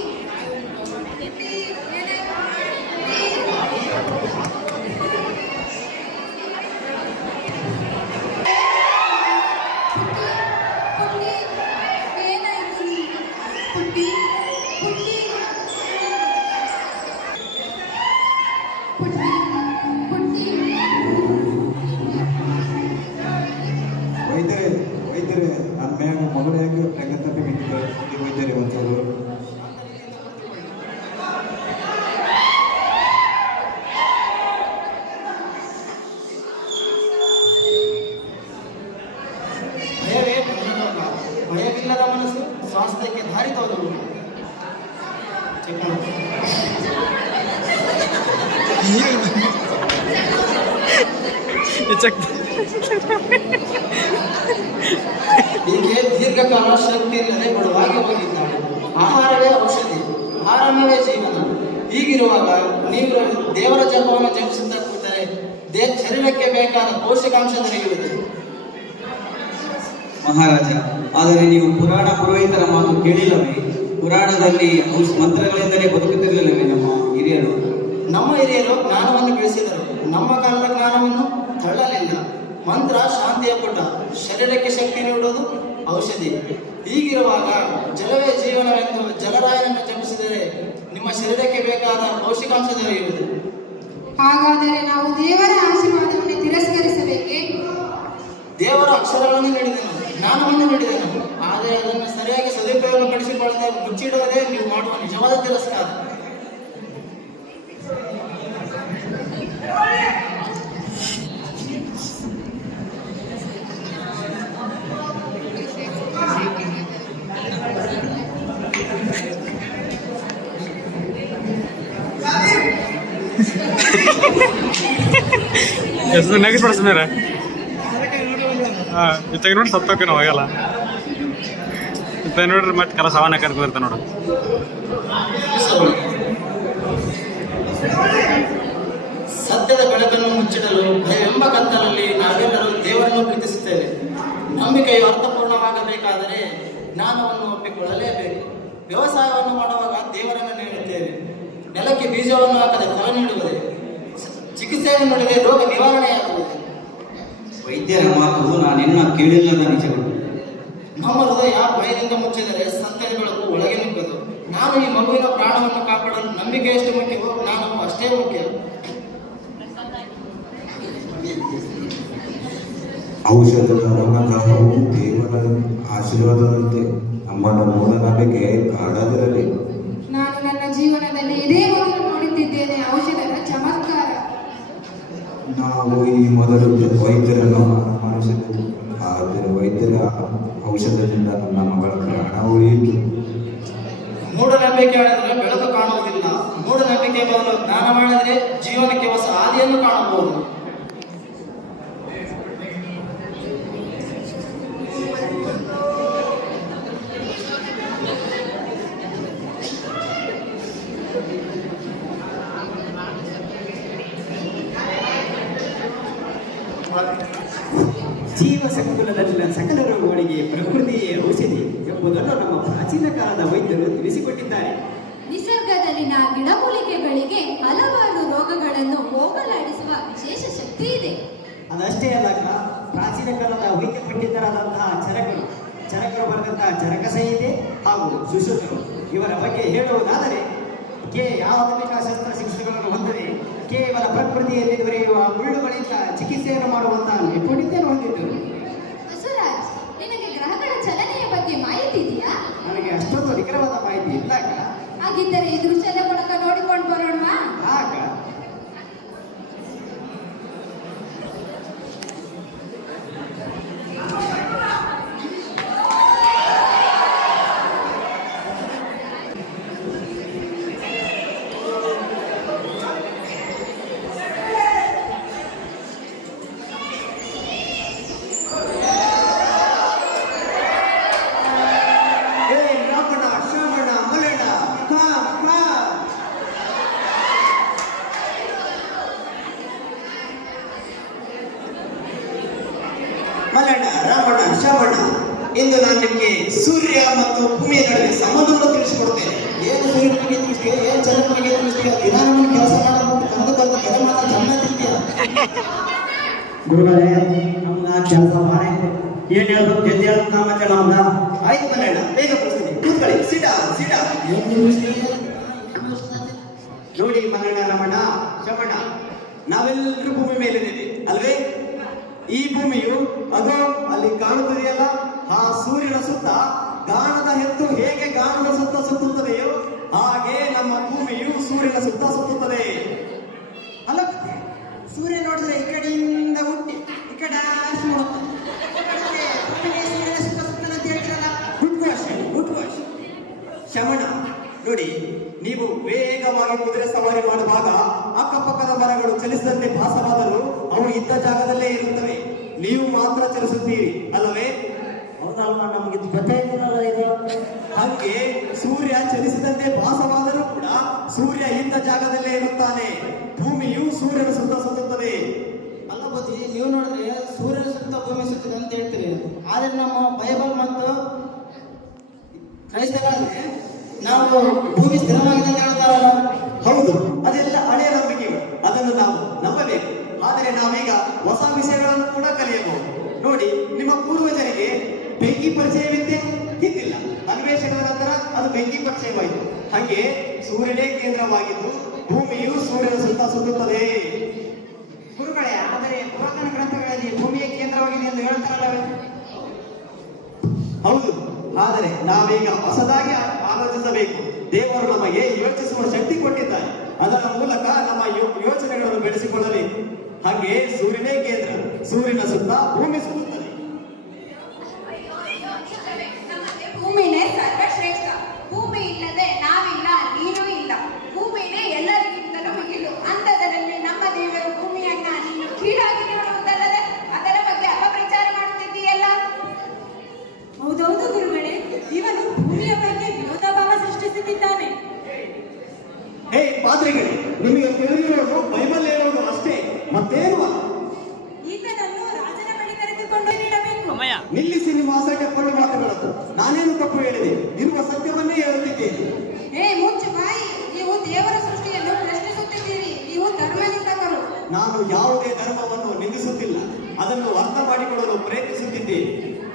ಪುಟ್ಟಿ, ಏನಾಯ್ತು? ಪುಟ್ಟಿ, ಏನಾಯ್ತು ನಿಂಗೆ? ಪುಟ್ಟಿ, ಪುಟ್ಟಿ, ಪುಟ್ಟಿ, ಪುಟ್ಟಿ. ವೈದ್ಯರೇ, ವೈದ್ಯರೇ, ನನ್ನ ಮ್ಯಾಗ ಮಗಳು ಯಾಕೆ ಪ್ರಜ್ಞೆ ತಪ್ಪಿ ಬಿಟ್ಟಿದ್ದಾರೆ? ವೈದ್ಯರೇ ಒಂಚೂರು. ಭಯವೇ ಬಂಧನವಲ್ಲ, ಭಯವಿಲ್ಲದ ಮನಸ್ಸು ಸ್ವಾಸ್ಥ್ಯಕ್ಕೆ ದಾರಿ ತೋರುವುದು. ಚೆಕ್ ಮಾಡಿ. ಹೀಗೆ ದೀರ್ಘಕಾಲ ಶಕ್ತಿ ಇಲ್ಲದೆ ಬಡವಾಗಿ ಹೋಗಿದ್ದಾಳೆ. ಆಹಾರವೇ ಔಷಧಿ, ಆಹಾರವೇ ಜೀವನ. ಹೀಗಿರುವಾಗ ನೀವು ದೇವರ ಜಪವನ್ನು ಜಪಿಸುತ್ತಾ ಕೂತರೆ ಶರೀರಕ್ಕೆ ಬೇಕಾದ ಪೋಷಕಾಂಶ ದೊರೆಯುವುದು. ಮಹಾರಾಜ, ಆದರೆ ನೀವು ಪುರಾಣ ಪುರೋಹಿತರ ಮಾತು ಕೇಳಿಲ್ಲವೇ? ಪುರಾಣದಲ್ಲಿ ಮಂತ್ರಗಳಿಂದಲೇ ಬದುಕುತ್ತಿರಲಿಲ್ಲವೇ ನಮ್ಮ ಹಿರಿಯರು? ನಮ್ಮ ಹಿರಿಯರು ಜ್ಞಾನವನ್ನು ಬೆಳೆಸಿದರು, ನಮ್ಮ ಕಾಲದ ಜ್ಞಾನವನ್ನು ತಳ್ಳಲಿಲ್ಲ. ಮಂತ್ರ ಶಾಂತಿಯ ಪುಟ, ಶರೀರಕ್ಕೆ ಶಕ್ತಿ ನೀಡುವುದು ಔಷಧಿ. ಹೀಗಿರುವಾಗ ಜಲವೇ ಜೀವನವೆಂದು ಜಲರಾಯನನ್ನು ಜಪಿಸಿದರೆ ನಿಮ್ಮ ಶರೀರಕ್ಕೆ ಬೇಕಾದ ಪೌಷ್ಟಿಕಾಂಶ ದೊರೆಯುವುದು. ಹಾಗಾದರೆ ನಾವು ದೇವರ ಆಶೀರ್ವಾದವನ್ನು ಅಕ್ಷರಗಳನ್ನು ನೀಡಿದೆನು, ಜ್ಞಾನವನ್ನು ನೀಡಿದೆನು. ಆದರೆ ಅದನ್ನು ಸರಿಯಾಗಿ ಸದುಪಯೋಗ ಪಡಿಸಿಕೊಳ್ಳದೆ ಮುಚ್ಚಿಡುವುದೇ ನೀವು ಮಾಡುವ ನಿಜವಾದ ತಿರಸ್ಕಾರ. ಎಷ್ಟು ನೆಗೆಸ್ ಪಡಿಸ್ ಮೇಲೆ ಹಾಂ ಇತ್ತಾಗ ನೋಡಿ ಸತ್ತೋಕೆ ನಾವು ಹೋಗಲ್ಲ ಇತ್ತ ನೋಡ್ರಿ ಮತ್ತೆ ಕಲ ಸಾವನ್ನ ಕರ್ಕೊಂಡಿರ್ತ ನೋಡು. ಸತ್ಯದ ಬೆಳಕನ್ನು ಮುಚ್ಚಿಡಲು ಭಯವೆಂಬ ಕತ್ತಲಲ್ಲಿ ನಾವೆಲ್ಲರೂ ದೇವರನ್ನು ಪ್ರೀತಿಸುತ್ತೇವೆ. ನಂಬಿಕೆಯು ಅರ್ಥಪೂರ್ಣವಾಗಬೇಕಾದರೆ ಜ್ಞಾನವನ್ನು ಒಪ್ಪಿಕೊಳ್ಳಲೇಬೇಕು. ವ್ಯವಸಾಯವನ್ನು ಮಾಡುವಾಗ ದೇವರನ್ನು ನೀಡುತ್ತೇವೆ. ನೆಲಕ್ಕೆ ಬೀಜವನ್ನು ಹಾಕದೆ ಫಲ ನೀಡುವುದೇ, ಚಿಕಿತ್ಸೆಯನ್ನು ನೀಡದೆ ರೋಗ ನಿವಾರಣೆಯಾಗುವುದು. ವೈದ್ಯರ ಮಾತು ನಾನೆನ್ನ ಕೇಳಿಲ್ಲದ ನಿಜಗಳು. ನಮ್ಮ ಹೃದಯ ಭಯದಿಂದ ಮುಚ್ಚಿದರೆ ಸತ್ಯದ ಬೆಳಕು ಒಳಗೆ ನುಗ್ಗದು. ನಾನು ಈ ಮಗುವಿನ ಪ್ರಾಣವನ್ನು ಕಾಪಾಡಲು ನಂಬಿಕೆ ಎಷ್ಟು ಮುಖ್ಯವೋ ಜ್ಞಾನವು ಅಷ್ಟೇ ಮುಖ್ಯ. ಔಷಧದ ಋಣಗ್ರಹವು ದೇವರ ಆಶೀರ್ವಾದದಂತೆ ನಮ್ಮನ್ನ ಮೂಢನಂಬಿಕೆ ಕಾಡದಿರಲಿ. ನಾನು ನನ್ನ ಜೀವನದಲ್ಲಿ ಇದೇ ಮೊದಲು ನೋಡುತ್ತಿದ್ದೇನೆ ಔಷಧದ ಚಮತ್ಕಾರ. ನಾವು ಈ ಮೊದಲು ವೈದ್ಯರನ್ನು ಅನುಮಾನಿಸಿದ್ದೆವು, ಆದರೆ ವೈದ್ಯರ ಔಷಧದಿಂದ ನನ್ನ ಮಗಳ ಪ್ರಾಣ ಉಳಿಯಿತು. ಮೂಢನಂಬಿಕೆ ಮಾಡಿದರೆ ಬೆಳಕು ಕಾಣುವುದಿಲ್ಲ. ಮೂಢನಂಬಿಕೆ ಬದಲು ಜ್ಞಾನ ಮಾಡಿದರೆ ಜೀವನಕ್ಕೆ ಹೊಸ ಹಾದಿಯನ್ನು ಕಾಣಬಹುದು. ಜೀವ ಸಂಕುಲದಲ್ಲಿನ ಸಕಲ ರೋಗಗಳಿಗೆ ಪ್ರಕೃತಿಯೇ ಔಷಧಿ ಎಂಬುದನ್ನು ನಮ್ಮ ಪ್ರಾಚೀನ ಕಾಲದ ವೈದ್ಯರು ತಿಳಿಸಿಕೊಟ್ಟಿದ್ದಾರೆ. ನಿಸರ್ಗದಲ್ಲಿನ ಗಿಡಮೂಲಿಕೆಗಳಿಗೆ ಹಲವಾರು ರೋಗಗಳನ್ನು ಹೋಗಲಾಡಿಸುವ ವಿಶೇಷ ಶಕ್ತಿ ಇದೆ. ಅದಷ್ಟೇ ಅಲ್ಲ, ಪ್ರಾಚೀನ ಕಾಲದ ವೈದ್ಯ ಪಂಡಿತರಾದಂತಹ ಚರಕರು ಬರೆದಂತಹ ಚರಕ ಸಂಹಿತೆ ಹಾಗೂ ಸುಶ್ರುತರು ಇವರ ಬಗ್ಗೆ ಹೇಳುವುದಾದರೆ ಆಧುನಿಕ ಶಸ್ತ್ರಚಿಕಿತ್ಸೆಗಳನ್ನು ಹೊಂದದೆ ಕೇವಲ ಪ್ರಕೃತಿಯಲ್ಲಿ ದೊರೆಯುವ ಮುಳ್ಳುಗಳಿಂದ ಚಿಕಿತ್ಸೆಯನ್ನು ಮಾಡುವಂತಹ ನೈಪುಣ್ಯತೆಯನ್ನು ಹೊಂದಿದ್ದರು. ಬಸವರಾಜ್, ನಿನಗೆ ಗ್ರಹಗಳ ಚಲನೆಯ ಬಗ್ಗೆ ಮಾಹಿತಿ ಇದೆಯಾ? ನನಗೆ ಅಷ್ಟೊಂದು ನಿಖರವಾದ ಮಾಹಿತಿ ಇದ್ದಾಗ ಹಾಗಿದ್ದರೆ ಈ ದೃಶ್ಯದ ಮೂಲಕ ನೋಡಿಕೊಂಡು ಬರೋಣವಾ? ಆಗ ಮಲ್ಲಣ್ಣ, ರಾಮಣ್ಣ, ಶ್ರವಣ, ಇಂದು ನಾನು ನಿಮಗೆ ಸೂರ್ಯ ಮತ್ತು ಭೂಮಿಯ ನಡುವೆ ಸಂಬಂಧವನ್ನು ತಿಳಿಸಿಕೊಡ್ತೇನೆ. ಏನು ಸೂರ್ಯನ ಬಗ್ಗೆ ತಿಳಿಸ್ತೀಯ, ಏನು ಚಂದ್ರನ ಬಗ್ಗೆ ತಿಳಿಸ್ತೀಯ, ದಿನ ನಮ್ಮನ್ನು ಕೆಲಸ ಮಾಡೋದು ಕರೆದು ಕೆಲ ಮಾತ್ರ ಚೆನ್ನಾಗಿ ತಿಂತೀಯ. ಗುರುಗಳೇ, ನಮ್ಗೆ ಕೆಲಸ ಮಾಡಿ ಏನು ಹೇಳ್ಬೇಕು ಗೆದ್ದು ಹೇಳೋದು ಕಾಮಚ ನಮ್ದ. ಆಯ್ತು ಮಲ್ಲಣ್ಣ, ಬೇಗ ಬರ್ತೀನಿ, ಕೂತ್ಕೊಳ್ಳಿ, ಸಿಡ. ನೋಡಿ ಮಲ್ಲಣ್ಣ, ರಮಣ, ಶ್ರವಣ, ನಾವೆಲ್ಲರೂ ಭೂಮಿ ಮೇಲಿದ್ದೇವೆ ಅಲ್ವೇ? ಈ ಭೂಮಿಯು ಅದು ಅಲ್ಲಿ ಕಾಣುತ್ತದೆಯಲ್ಲ, ಆ ಸೂರ್ಯನ ಸುತ್ತ ಗಾಣದ ಹೆತ್ತು ಹೇಗೆ ಗಾಣದ ಸುತ್ತ ಸುತ್ತುತ್ತದೆಯೋ ಹಾಗೆ ನಮ್ಮ ಭೂಮಿಯು ಸೂರ್ಯನ ಸುತ್ತ ಸುತ್ತುತ್ತದೆ. ಅಲ್ಲ, ಸೂರ್ಯ ನೋಡಿದ್ರೆ ಈ ಕಡೆಯಿಂದ ಹುಟ್ಟಿ ಈ ಕಡೆ ಸೂರ್ಯನ ಸುತ್ತ ಸುತ್ತನಂತ ಹೇಳ್ತಾರಲ್ಲ, ಗುಡ್ ವಾಶ್. ಶಮಣ, ನೋಡಿ, ನೀವು ವೇಗವಾಗಿ ಕುದುರೆ ಸವಾರಿ ಮಾಡುವಾಗ ಅಕ್ಕಪಕ್ಕದ ಮರಗಳು ಚಲಿಸಿದಂತೆ ಭಾಸವಾದರೂ ಅವು ಇದ್ದ ಜಾಗದಲ್ಲೇ ಇರುತ್ತವೆ. ನೀವು ಮಾತ್ರ ಚಲಿಸುತ್ತೀರಿ ಅಲ್ಲವೇ? ಹೌದಲ್ವಾ, ನಮಗೆ ಗೊತ್ತಾಯ್ತಿರಲ್ಲ ಇದು. ಹಾಗೆ ಸೂರ್ಯ ಚಲಿಸಿದಂತೆ ಭಾಸವಾದರೂ ಕೂಡ ಸೂರ್ಯ ಇದ್ದ ಜಾಗದಲ್ಲೇ ಇರುತ್ತಾನೆ. ಭೂಮಿಯು ಸೂರ್ಯನ ಸುತ್ತ ಸುತ್ತುತ್ತದೆ. ಅಲ್ಲ ಬುದ್ಧಿ, ನೀವು ನೋಡಿದ್ರೆ ಸೂರ್ಯನ ಸುತ್ತ ಭೂಮಿ ಸುತ್ತದೆ ಅಂತ ಹೇಳ್ತೀರಿ. ಆದರೆ ನಮ್ಮ ಬೈಬಲ್ ಮತ್ತು ಕ್ರೈಸ್ತಗಳಲ್ಲಿ ನಾವು ಭೂಮಿ ಸ್ಥಿರವಾಗಿದೆ ಅಂತ ಹೇಳ್ತಾರಲ್ಲ. ಹೌದು, ಅದೆಲ್ಲ ಹಳೆಯ ನಂಬಿಕೆಗಳು, ಅದನ್ನು ನಾವು ನಂಬಬೇಕು. ಆದರೆ ನಾವೀಗ ಹೊಸ ವಿಷಯಗಳನ್ನು ಕೂಡ ಕಲಿಯಬಹುದು. ನೋಡಿ, ನಿಮ್ಮ ಪೂರ್ವಜರಿಗೆ ಬೆಂಕಿ ಪರಿಚಯವಿದ್ದೇ ಇದ್ದಿಲ್ಲ. ಅನ್ವೇಷಣೆಯ ನಂತರ ಅದು ಬೆಂಕಿ ಪರಿಚಯವಾಯಿತು. ಹಾಗೆ ಸೂರ್ಯನೇ ಕೇಂದ್ರವಾಗಿದ್ದು ಭೂಮಿಯು ಸೂರ್ಯನ ಸುತ್ತ ಸುತ್ತುತ್ತದೆ. ಗುರುಗಳೇ, ಆದರೆ ಪುರಾತನ ಗ್ರಂಥಗಳಲ್ಲಿ ಭೂಮಿಯ ಕೇಂದ್ರವಾಗಿದೆ ಎಂದು ಹೇಳ್ತಾರಲ್ಲ. ಹೌದು, ಆದರೆ ನಾವೀಗ ಹೊಸದಾಗಿ ಆಲೋಚಿಸಬೇಕು. ದೇವರು ನಮಗೆ ಯೋಚಿಸುವ ಶಕ್ತಿ ಕೊಟ್ಟಿದ್ದಾರೆ. ಅದರ ಮೂಲಕ ನಮ್ಮ ಯೋಚನೆಗಳನ್ನು ಬೆಳೆಸಿಕೊಳ್ಳಬೇಕು. ಹಾಗೆ ಸೂರ್ಯನೇ ಕೇಂದ್ರ, ಸೂರ್ಯನ ಸುತ್ತ ಭೂಮಿ ಸುತ್ತುತ್ತದೆ. ಭೂಮಿನೇ ಸರ್ವಶ್ರೇಷ್ಠ. ಭೂಮಿ ಇಲ್ಲದೆ ನಾವಿಲ್ಲ, ನೀನು ಇಲ್ಲ. ಭೂಮಿನೇ ಎಲ್ಲರಿಗಿಂತಲೂ ಮಿಗಿಲು. ಅಂಥದರಲ್ಲಿ ನಮ್ಮ ದೇವರು ಭೂಮಿಯನ್ನ ನೀನು ಕೀಳಾಗಿ ನೋಡುವುದಲ್ಲದೆ ಅದರ ಬಗ್ಗೆ ಅಪಪ್ರಚಾರ ಮಾಡುತ್ತಿದ್ದೀಯಲ್ಲ. ಹೌದೌದು ಗುರುಗಳೇ, ಇವನು ಭೂಮಿಯ ಬಗ್ಗೆ ವಿರೋಧ ಭಾವ ಸೃಷ್ಟಿಸುತ್ತಿದ್ದಾನೆ. ಹೇ ಪಾದ್ರಿಗಳೇ, ನಿಮಗೆ ತಿಳಿದಿರೋದು ಬೈಬಲ್ ಹೇಳೋದು ಅಷ್ಟೇ, ಮತ್ತೇನು ಅಲ್ಲ. ಈತನನ್ನು ರಾಜನ ಬಳಿ ಕರೆದುಕೊಂಡು ನೀಡಬೇಕು. ನಿಲ್ಲಿಸಿ ನಿಮ್ಮ ಅಸಹ್ಯಪಟ್ಟು ಮಾತುಗಳನ್ನು. ನಾನೇನು ತಪ್ಪು ಹೇಳಿದೆ? ಇರುವ ಸತ್ಯವನ್ನೇ ಹೇಳುತ್ತಿದ್ದೇನೆ. ಮುಚ್ಚು ಬಾಯಿ. ನೀವು ದೇವರ ಸೃಷ್ಟಿಯನ್ನು ಪ್ರಶ್ನಿಸುತ್ತಿದ್ದೀರಿ. ನೀವು ಧರ್ಮನಿಂದಕರು. ನಾನು ಯಾವುದೇ ಧರ್ಮವನ್ನು ನಿಂದಿಸುತ್ತಿಲ್ಲ, ಅದನ್ನು ಅರ್ಥ ಮಾಡಿಕೊಳ್ಳಲು ಪ್ರಯತ್ನಿಸುತ್ತಿದ್ದೇನೆ.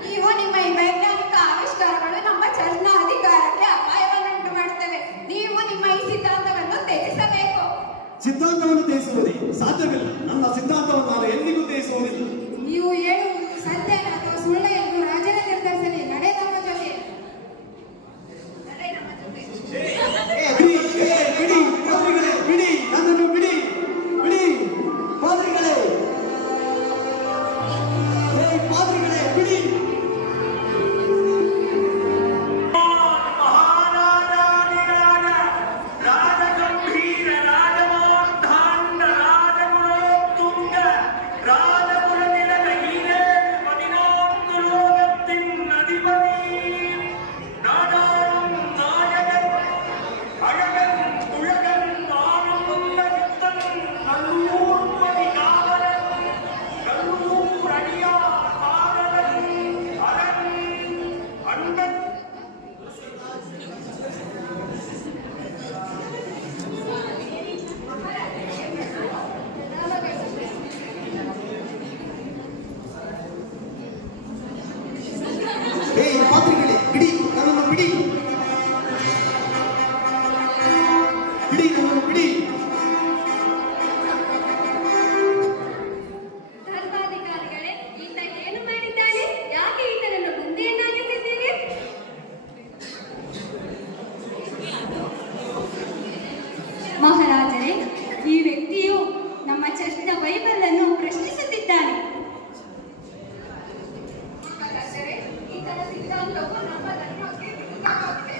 ನೀವು ನಿಮ್ಮ ಈ ವೈಜ್ಞಾನಿಕ ಆವಿಷ್ಕಾರಗಳು ನಮ್ಮ ಚರ್ಚಾ ಅಧಿಕಾರಕ್ಕೆ ಅಪಾಯವನ್ನುಂಟು ಮಾಡುತ್ತವೆ. ನೀವು ನಿಮ್ಮ ಈ ಸಿದ್ಧಾಂತವನ್ನು ತ್ಯಜಿಸಬೇಕು. ಸಿದ್ಧಾಂತವನ್ನು ತ್ಯಜಿಸುವುದೇ ಸಾಧ್ಯವಿಲ್ಲ. ನನ್ನ ಸಿದ್ಧಾಂತವನ್ನು ನಾನು ಎಂದಿಗೂ ತ್ಯಜಿಸುವುದಿಲ್ಲ. ನೀವು ಹೇಳುವುದು ಸತ್ಯ ಅಥವಾ ಸುಳ್ಳು ಎಂದು ರಾಜನ ನಿರ್ಧರಿಸಲಿ. ನಡೆ ನಮ್ಮ ಜೊತೆ. ಬಿಡಿ ಪಾದ್ರಿಗಳೇ, ಬಿಡಿ ನನ್ನನ್ನು, ಬಿಡಿ ಬಿಡಿ ಪಾದ್ರಿಗಳೇ, ಪಾದ್ರಿಗಳೇ ಬಿಡಿ. ಪಾದ್ರಿಗಳೇ ಬಿಡಿ ನನ್ನನ್ನು, ಬಿಡಿ ಬಿಡಿ ನನ್ನನ್ನು, ಬಿಡಿ. ಧರ್ಮಾಧಿಕಾರಿಗಳೇ, ಈತ ಏನು ಮಾಡಿದ್ದಾನೆ? ಯಾಕೆ ಈತನನ್ನು ಬಂದಿಯನ್ನಾಗಿಸಿದ್ದೀರಿ? ಮಹಾರಾಜರೇ, ಈ ವ್ಯಕ್ತಿಯು ನಮ್ಮ ಚರ್ಚ್ನ ಬೈಬಲ್ ಅನ್ನು ಪ್ರಶ್ನಿಸುತ್ತಿದ್ದಾನೆ. ಹಾಗಾದರೆ ಈತನ ಸಿದ್ಧಾಂತವು ನಮ್ಮ ಧರ್ಮಕ್ಕೆ ವಿರುದ್ಧವಾಗಿದೆ.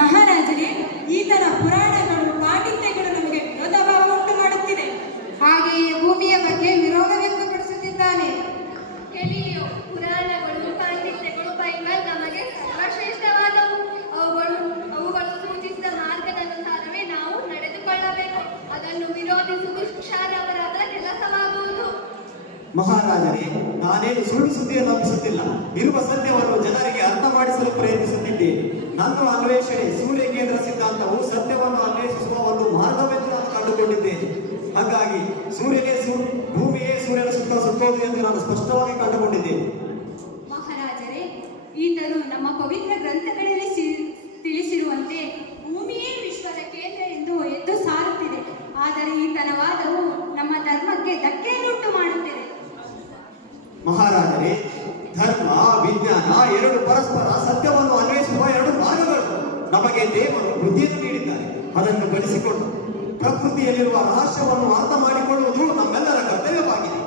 ಮಹಾರಾಜರೇ, ಈತನ ಪುರಾಣಗಳು, ಪಾಂಡಿತ್ಯಗಳು ನಮಗೆ ವಿರೋಧ ಭಾವ ಉಂಟು ಮಾಡುತ್ತಿದೆ. ಹಾಗೆಯೇ ಭೂಮಿಯ ಬಗ್ಗೆ ವಿರೋಧ ವ್ಯಕ್ತಪಡಿಸುತ್ತಿದ್ದಾನೆ. ಎಲ್ಲಿಯೋ ಪುರಾಣಗಳು, ಪಾಂಡಿತ್ಯಗಳು, ಬೈಬಲ್ ನಮಗೆ ಸರ್ವಶ್ರೇಷ್ಠವಾದವು. ಅವುಗಳು ಸೂಚಿಸಿದ ಮಾರ್ಗದನುಸಾರವೇ ನಾವು ನಡೆದುಕೊಳ್ಳಬೇಕು. ಅದನ್ನು ವಿರೋಧಿಸುವುದು ಶಿಕ್ಷಾರ್ಹವಾದ ಕೆಲಸವಾಗುವುದು. ಮಹಾರಾಜರೇ, ನಾನೇನು ಸುಳ್ಳು ಸುದ್ದಿಯನ್ನು ನಂಬಿಸುತ್ತಿಲ್ಲ. ಇರುವ ಸತ್ಯವನ್ನು ಜನರಿಗೆ ಅರ್ಥ ಮಾಡಿಸಲು ಪ್ರಯತ್ನಿಸುತ್ತಿದ್ದೇನೆ. ನನ್ನ ಅನ್ವೇಷಣೆ ಸೂರ್ಯ ಕೇಂದ್ರ ಸಿದ್ಧಾಂತವು ಸತ್ಯವನ್ನು ಅನ್ವೇಷಿಸುವ ಒಂದು ಮಾರ್ಗವೆಂದು ನಾನು ಕಂಡುಕೊಂಡಿದ್ದೇನೆ. ಹಾಗಾಗಿ ಭೂಮಿಯೇ ಸೂರ್ಯನ ಸುತ್ತ ಸುತ್ತೋದು ಎಂದು ನಾನು ಸ್ಪಷ್ಟವಾಗಿ ಕಂಡುಕೊಂಡಿದ್ದೇನೆ. ಮಹಾರಾಜರೇ, ಈತನು ನಮ್ಮ ಪವಿತ್ರ ಗ್ರಂಥಗಳಲ್ಲಿ ತಿಳಿಸಿರುವಂತೆ ಭೂಮಿಯೇ ವಿಶ್ವದ ಕೇಂದ್ರ ಎಂದು ಎದ್ದು ಸಾರುತ್ತಿದೆ. ಆದರೆ ಈತನ ವಾದವು ನಮ್ಮ ಧರ್ಮಕ್ಕೆ ಧಕ್ಕೆಯನ್ನುಂಟು ಮಾಡುತ್ತಿದೆ. ಮಹಾರಾಜರೇ, ಧರ್ಮ ವಿಜ್ಞಾನ ಎರಡು ಪರಸ್ಪರ ಸತ್ಯವನ್ನು ಅನ್ವೇಷಿಸುವ ಎರಡು ಮಾರ್ಗಗಳು. ನಮಗೆ ದೇವರು ಬುದ್ಧಿಯನ್ನು ನೀಡಿದ್ದಾರೆ. ಅದನ್ನು ಬಳಸಿಕೊಂಡು ಪ್ರಕೃತಿಯಲ್ಲಿರುವ ರಹಸ್ಯವನ್ನು ಅರ್ಥ ಮಾಡಿಕೊಳ್ಳುವುದು ನಮ್ಮೆಲ್ಲರ ಕರ್ತವ್ಯವಾಗಿದೆ.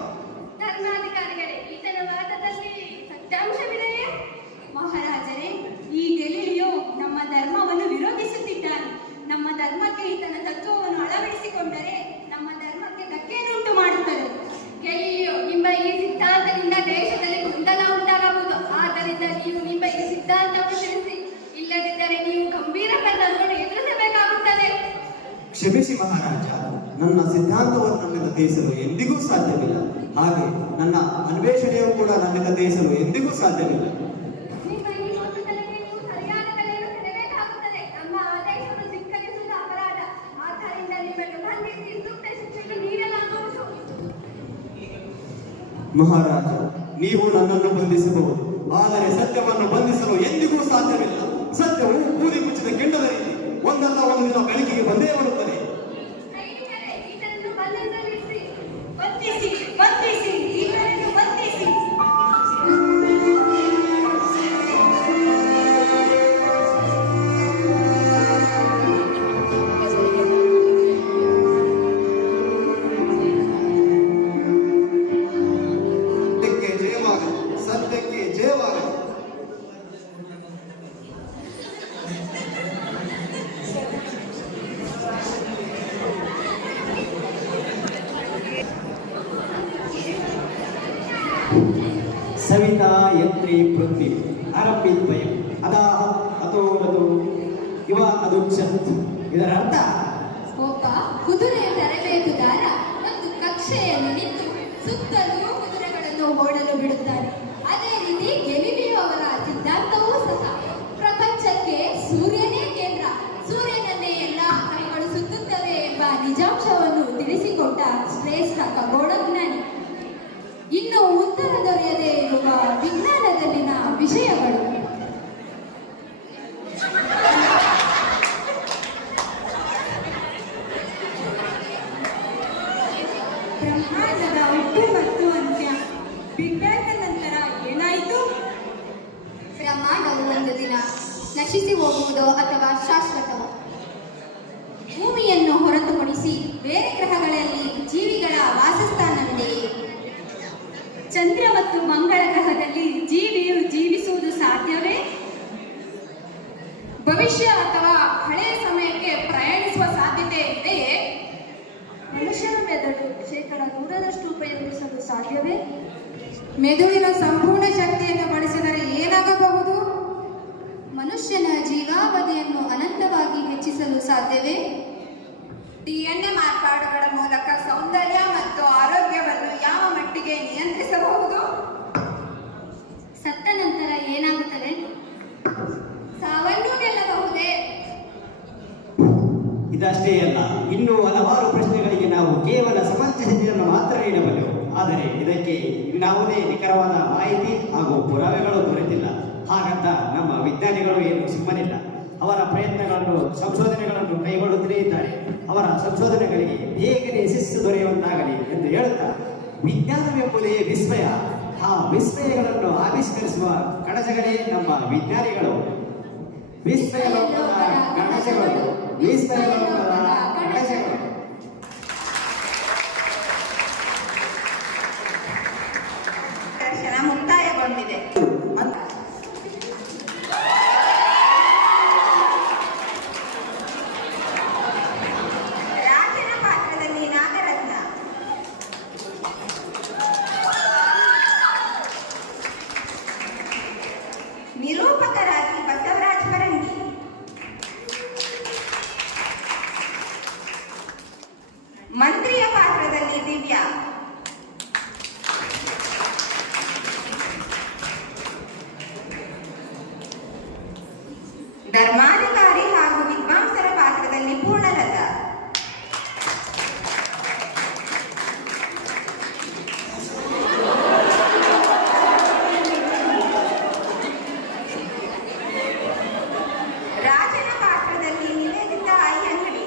ಧರ್ಮಾಧಿಕಾರಿಗಳೇ, ಈತನ ವಾದದಲ್ಲಿ ಸತ್ಯಾಂಶವಿದೆಯೇ? ಮಹಾರಾಜರೇ, ಈ ಗೆಲಿಲಿಯೋ ನಮ್ಮ ಧರ್ಮವನ್ನು ವಿರೋಧಿಸುತ್ತಿದ್ದಾನೆ. ನಮ್ಮ ಧರ್ಮಕ್ಕೆ ಈತನ ತತ್ವವನ್ನು ಅಳವಡಿಸಿಕೊಂಡರೆ ನಮ್ಮ ಧರ್ಮಕ್ಕೆ ಧಕ್ಕೆಯನ್ನುಂಟು ಮಾಡುತ್ತದೆ. ಗೆಲಿಲಿಯೋ, ನಿಮ್ಮ ಈ ಸಿದ್ಧಾಂತದಿಂದ ದೇಶದಲ್ಲಿ ಗೊಂದಲ ಉಂಟಾಗಬಹುದು. ಆದ್ದರಿಂದ ನೀವು ನಿಮ್ಮ ಈ ಸಿದ್ಧಾಂತವನ್ನು ತಿಳಿಸಿ. ಇಲ್ಲದಿದ್ದರೆ ನೀವು ಗಂಭೀರ ಪರಿಣಾಮಗಳನ್ನು ಎದುರಿಸಬೇಕಾಗುತ್ತದೆ. ಕ್ಷಮಿಸಿ ಮಹಾರಾಜ, ನನ್ನ ಸಿದ್ಧಾಂತವನ್ನು ನನ್ನಿಂದ ತ್ಯಜಿಸಲು ಎಂದಿಗೂ ಸಾಧ್ಯವಿಲ್ಲ. ಹಾಗೆ ನನ್ನ ಅನ್ವೇಷಣೆಯೂ ಕೂಡ ನನ್ನಿಂದ ತ್ಯಜಿಸಲು ಎಂದಿಗೂ ಸಾಧ್ಯವಿಲ್ಲ. ನಿಮ್ಮ ಈ ಒಂದು ಸಲಹೆಗೆ ನೀವು ಸರಿಯಾದ ಬೆಲೆಯನ್ನು ತೆರಬೇಕಾಗುತ್ತದೆ. ನಮ್ಮ ಆದೇಶವನ್ನು ಧಿಕ್ಕರಿಸುವುದು ಅಪರಾಧ. ಆದ್ದರಿಂದ ನಿಮ್ಮನ್ನು ಬಂಧಿಸಿ ಸೂಕ್ತ ಶಿಕ್ಷೆಗೆ ನೀಡಲಾಗುವುದು. ಮಹಾರಾಜ, ನೀವು ನನ್ನನ್ನು ಬಂಧಿಸಬಹುದು, ಆದರೆ ಸತ್ಯವನ್ನು ಬಂಧಿಸಲು ಎಂದಿಗೂ ಸಾಧ್ಯವಿಲ್ಲ. ಸತ್ಯವು ಬೂದಿ ಮುಚ್ಚಿದ ಕೆಂಡದಲ್ಲಿ ಒಂದಲ್ಲ ಒಂದು ದಿನ ಬೆಳಕಿಗೆ ಬಂದೇ ಬರುತ್ತದೆ. ಸೈನಿಕರೇ, ಈತನನ್ನು ಬಂಧನದಲ್ಲಿರಿಸಿ. ಸವಿತಾ ಯಂತ್ರಿ ಪೃಥ್ವಿ ಆರಂಭಿದ್ವಯಂ ಅದಾಹ ಅತೋರದು ಇವ ಅದುಚ್ಛತ್. ಇದರ ಅರ್ಥ ಒಬ್ಬ ಕುದುರೆಯ ತರಬೇತುದಾರ ಒಂದು ಕಕ್ಷೆಯಲ್ಲಿ ನಿಂತು ಸುತ್ತಲೂ ಕುದುರೆಗಳನ್ನು ಓಡಲು ಬಿಡುತ್ತಾರೆ. ಅದೇ ರೀತಿ ಗೆಲಿಲಿಯೋ ಅವರ ಸಿದ್ಧಾಂತವೂ ಸಹ ಪ್ರಪಂಚಕ್ಕೆ ಸೂರ್ಯನೇ ಕೇಂದ್ರ, ಸೂರ್ಯನನ್ನೇ ಎಲ್ಲ ಕೈಗಳು ಸುತ್ತುತ್ತವೆ ಎಂಬ ನಿಜಾಂಶವನ್ನು ತಿಳಿಸಿಕೊಟ್ಟ ಶ್ರೇಷ್ಠ ಖಗೋಳಜ್ಞಾನಿ. ಇನ್ನು ಉತ್ತರ ದೊರೆಯದೇ ಇರುವ ವಿಜ್ಞಾನದಲ್ಲಿನ ವಿಷಯಗಳು ಬ್ರಹ್ಮಾಂಡದ ಹುಟ್ಟು ಮತ್ತು ಅಂತ್ಯ, ಬಿಗ್ ಬ್ಯಾಂಗ್ ನಂತರ ಏನಾಯಿತು? ಬ್ರಹ್ಮಾಂಡವು ಒಂದು ದಿನ ನಶಿಸಿ ಹೋಗುವುದೋ ಅಥವಾ ಶಾಶ್ವತವೋ? ಭೂಮಿಯನ್ನು ಹೊರತುಪಡಿಸಿ ಬೇರೆ ಗ್ರಹಗಳಲ್ಲಿ ಜೀವಿಗಳ ವಾಸಸ್ಥಾನವಿದೆಯೇ? ಚಂದ್ರ ಮತ್ತು ಮಂಗಳ ಗ್ರಹದಲ್ಲಿ ಜೀವಿಯು ಜೀವಿಸುವುದು ಸಾಧ್ಯವೇ? ಭವಿಷ್ಯ ಅಥವಾ ಹಳೆಯ ಸಮಯಕ್ಕೆ ಪ್ರಯಾಣಿಸುವ ಸಾಧ್ಯತೆ ಇದೆಯೇ? ಮನುಷ್ಯನ ಮೆದುಳು 100% ಉಪಯೋಗಿಸಲು ಸಾಧ್ಯವೇ? ಮೆದುಳಿನ ಸಂಪೂರ್ಣ ಶಕ್ತಿಯನ್ನು ಬಳಸಿದರೆ ಏನಾಗಬಹುದು? ಮನುಷ್ಯನ ಜೀವಾವಧಿಯನ್ನು ಅನಂತವಾಗಿ ಹೆಚ್ಚಿಸಲು ಸಾಧ್ಯವೇ? DNA ಮಾರ್ಪಾಡುಗಳ ಮೂಲಕ ಸೌಂದರ್ಯ ಮತ್ತು ಆರೋಗ್ಯವನ್ನು ಯಾವ ಮಟ್ಟಿಗೆ ನಿಯಂತ್ರಿಸಬಹುದು? ಸತ್ತ ನಂತರ ಏನಾಗುತ್ತದೆ? ಸಾವನ್ನು ಗೆಲ್ಲಬಹುದೇ? ಇದಷ್ಟೇ ಅಲ್ಲ, ಇನ್ನೂ ಹಲವಾರು ಪ್ರಶ್ನೆಗಳಿಗೆ ನಾವು ಕೇವಲ ಸಮಂಜಸತೆಯನ್ನು ಮಾತ್ರ ನೀಡಬಲ್ಲೆವು. ಆದರೆ ಇದಕ್ಕೆ ಇನ್ನಾವುದೇ ನಿಖರವಾದ ಮಾಹಿತಿ ಹಾಗೂ ಪುರಾವೆಗಳು ದೊರೆತಿಲ್ಲ. ಹಾಗಂತ ನಮ್ಮ ವಿಜ್ಞಾನಿಗಳು ಏನು ಸುಮ್ಮನಿಲ್ಲ. ಅವರ ಪ್ರಯತ್ನಗಳನ್ನು ಸಂಶೋಧನೆಗಳನ್ನು ಕೈಗೊಳ್ಳುತ್ತಲೇ ಇದ್ದಾರೆ. ಅವರ ಸಂಶೋಧನೆಗಳಿಗೆ ಬೇಗನೆ ಯಶಸ್ಸು ದೊರೆಯುವಂತಾಗಲಿ ಎಂದು ಹೇಳುತ್ತಾ, ವಿಜ್ಞಾನವೆಂಬುದೇ ವಿಸ್ಮಯ, ಆ ವಿಸ್ಮಯಗಳನ್ನು ಆವಿಷ್ಕರಿಸುವ ಕಣಜಗಳೇ ನಮ್ಮ ವಿಜ್ಞಾನಿಗಳು. ವಿಸ್ಮಯಲೋಕದ ಕಣಜಗಳು, ವಿಸ್ಮಯಲೋಕದ ಕಣಜಗಳು. ದರ್ಶನ ಮುಕ್ತಾಯಗೊಂಡಿದೆ. ರಾಜನ ಪಾತ್ರದಲ್ಲಿ ನಾಗರತ್ನ, ನಿರೂಪಕರಾಗಿ ಬಸವರಾಜ್ ಪರಂಗಿ, ಮಂತ್ರಿಯ ಪಾತ್ರದಲ್ಲಿ ದಿವ್ಯಾ, ಧರ್ಮಾಧಿಕಾರಿ ಹಾಗೂ ವಿದ್ವಾಂಸರ ಪಾತ್ರದಲ್ಲಿ ಪೂರ್ಣಲತಾ, ರಾಜನ ಪಾತ್ರದಲ್ಲಿ ನಿವೇದಿತಾ ಅಯ್ಯಂಗಡಿ,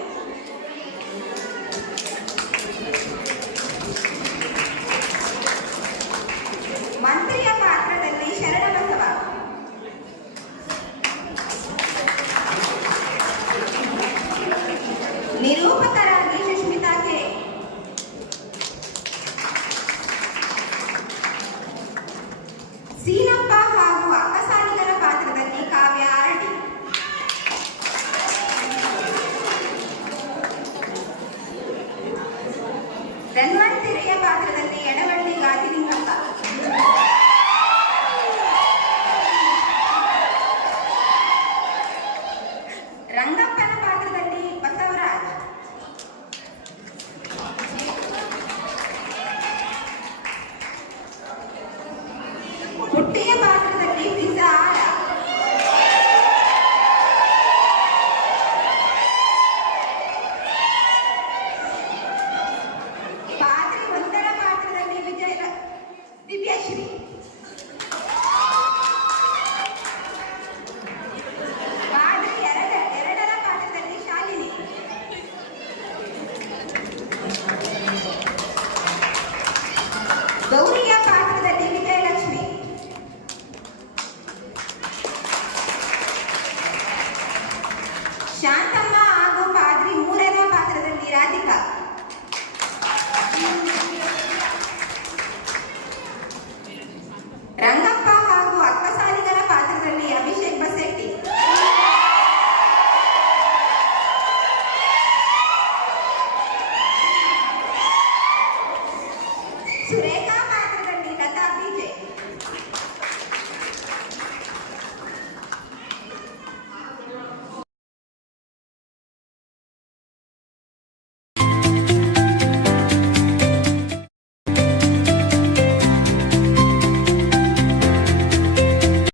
ಮಂತ್ರಿಯ ಪಾತ್ರದಲ್ಲಿ ಶರಣಬಸವ, ನಿರೂಪಕರಾಗಿ ಸುಷ್ಮಿತಾ ಕೆ, ಸೀನಪ್ಪ ಹಾಗೂ ಅಕ್ಕಸಾಲಿಗರ ಪಾತ್ರದಲ್ಲಿ ಕಾವ್ಯ ಆರಡಿ, ಧನ್ವಂತರಿಯ ಪಾತ್ರದಲ್ಲಿ ಎಡವಳ್ಳಿ ಗಾದಿಲಿಂಗಪ್ಪ, ರಂಗಪ್ಪನ ಪಾತ್ರದಲ್ಲಿ ಬಸವರಾಜ್, ಪುಟ್ಟಿಯ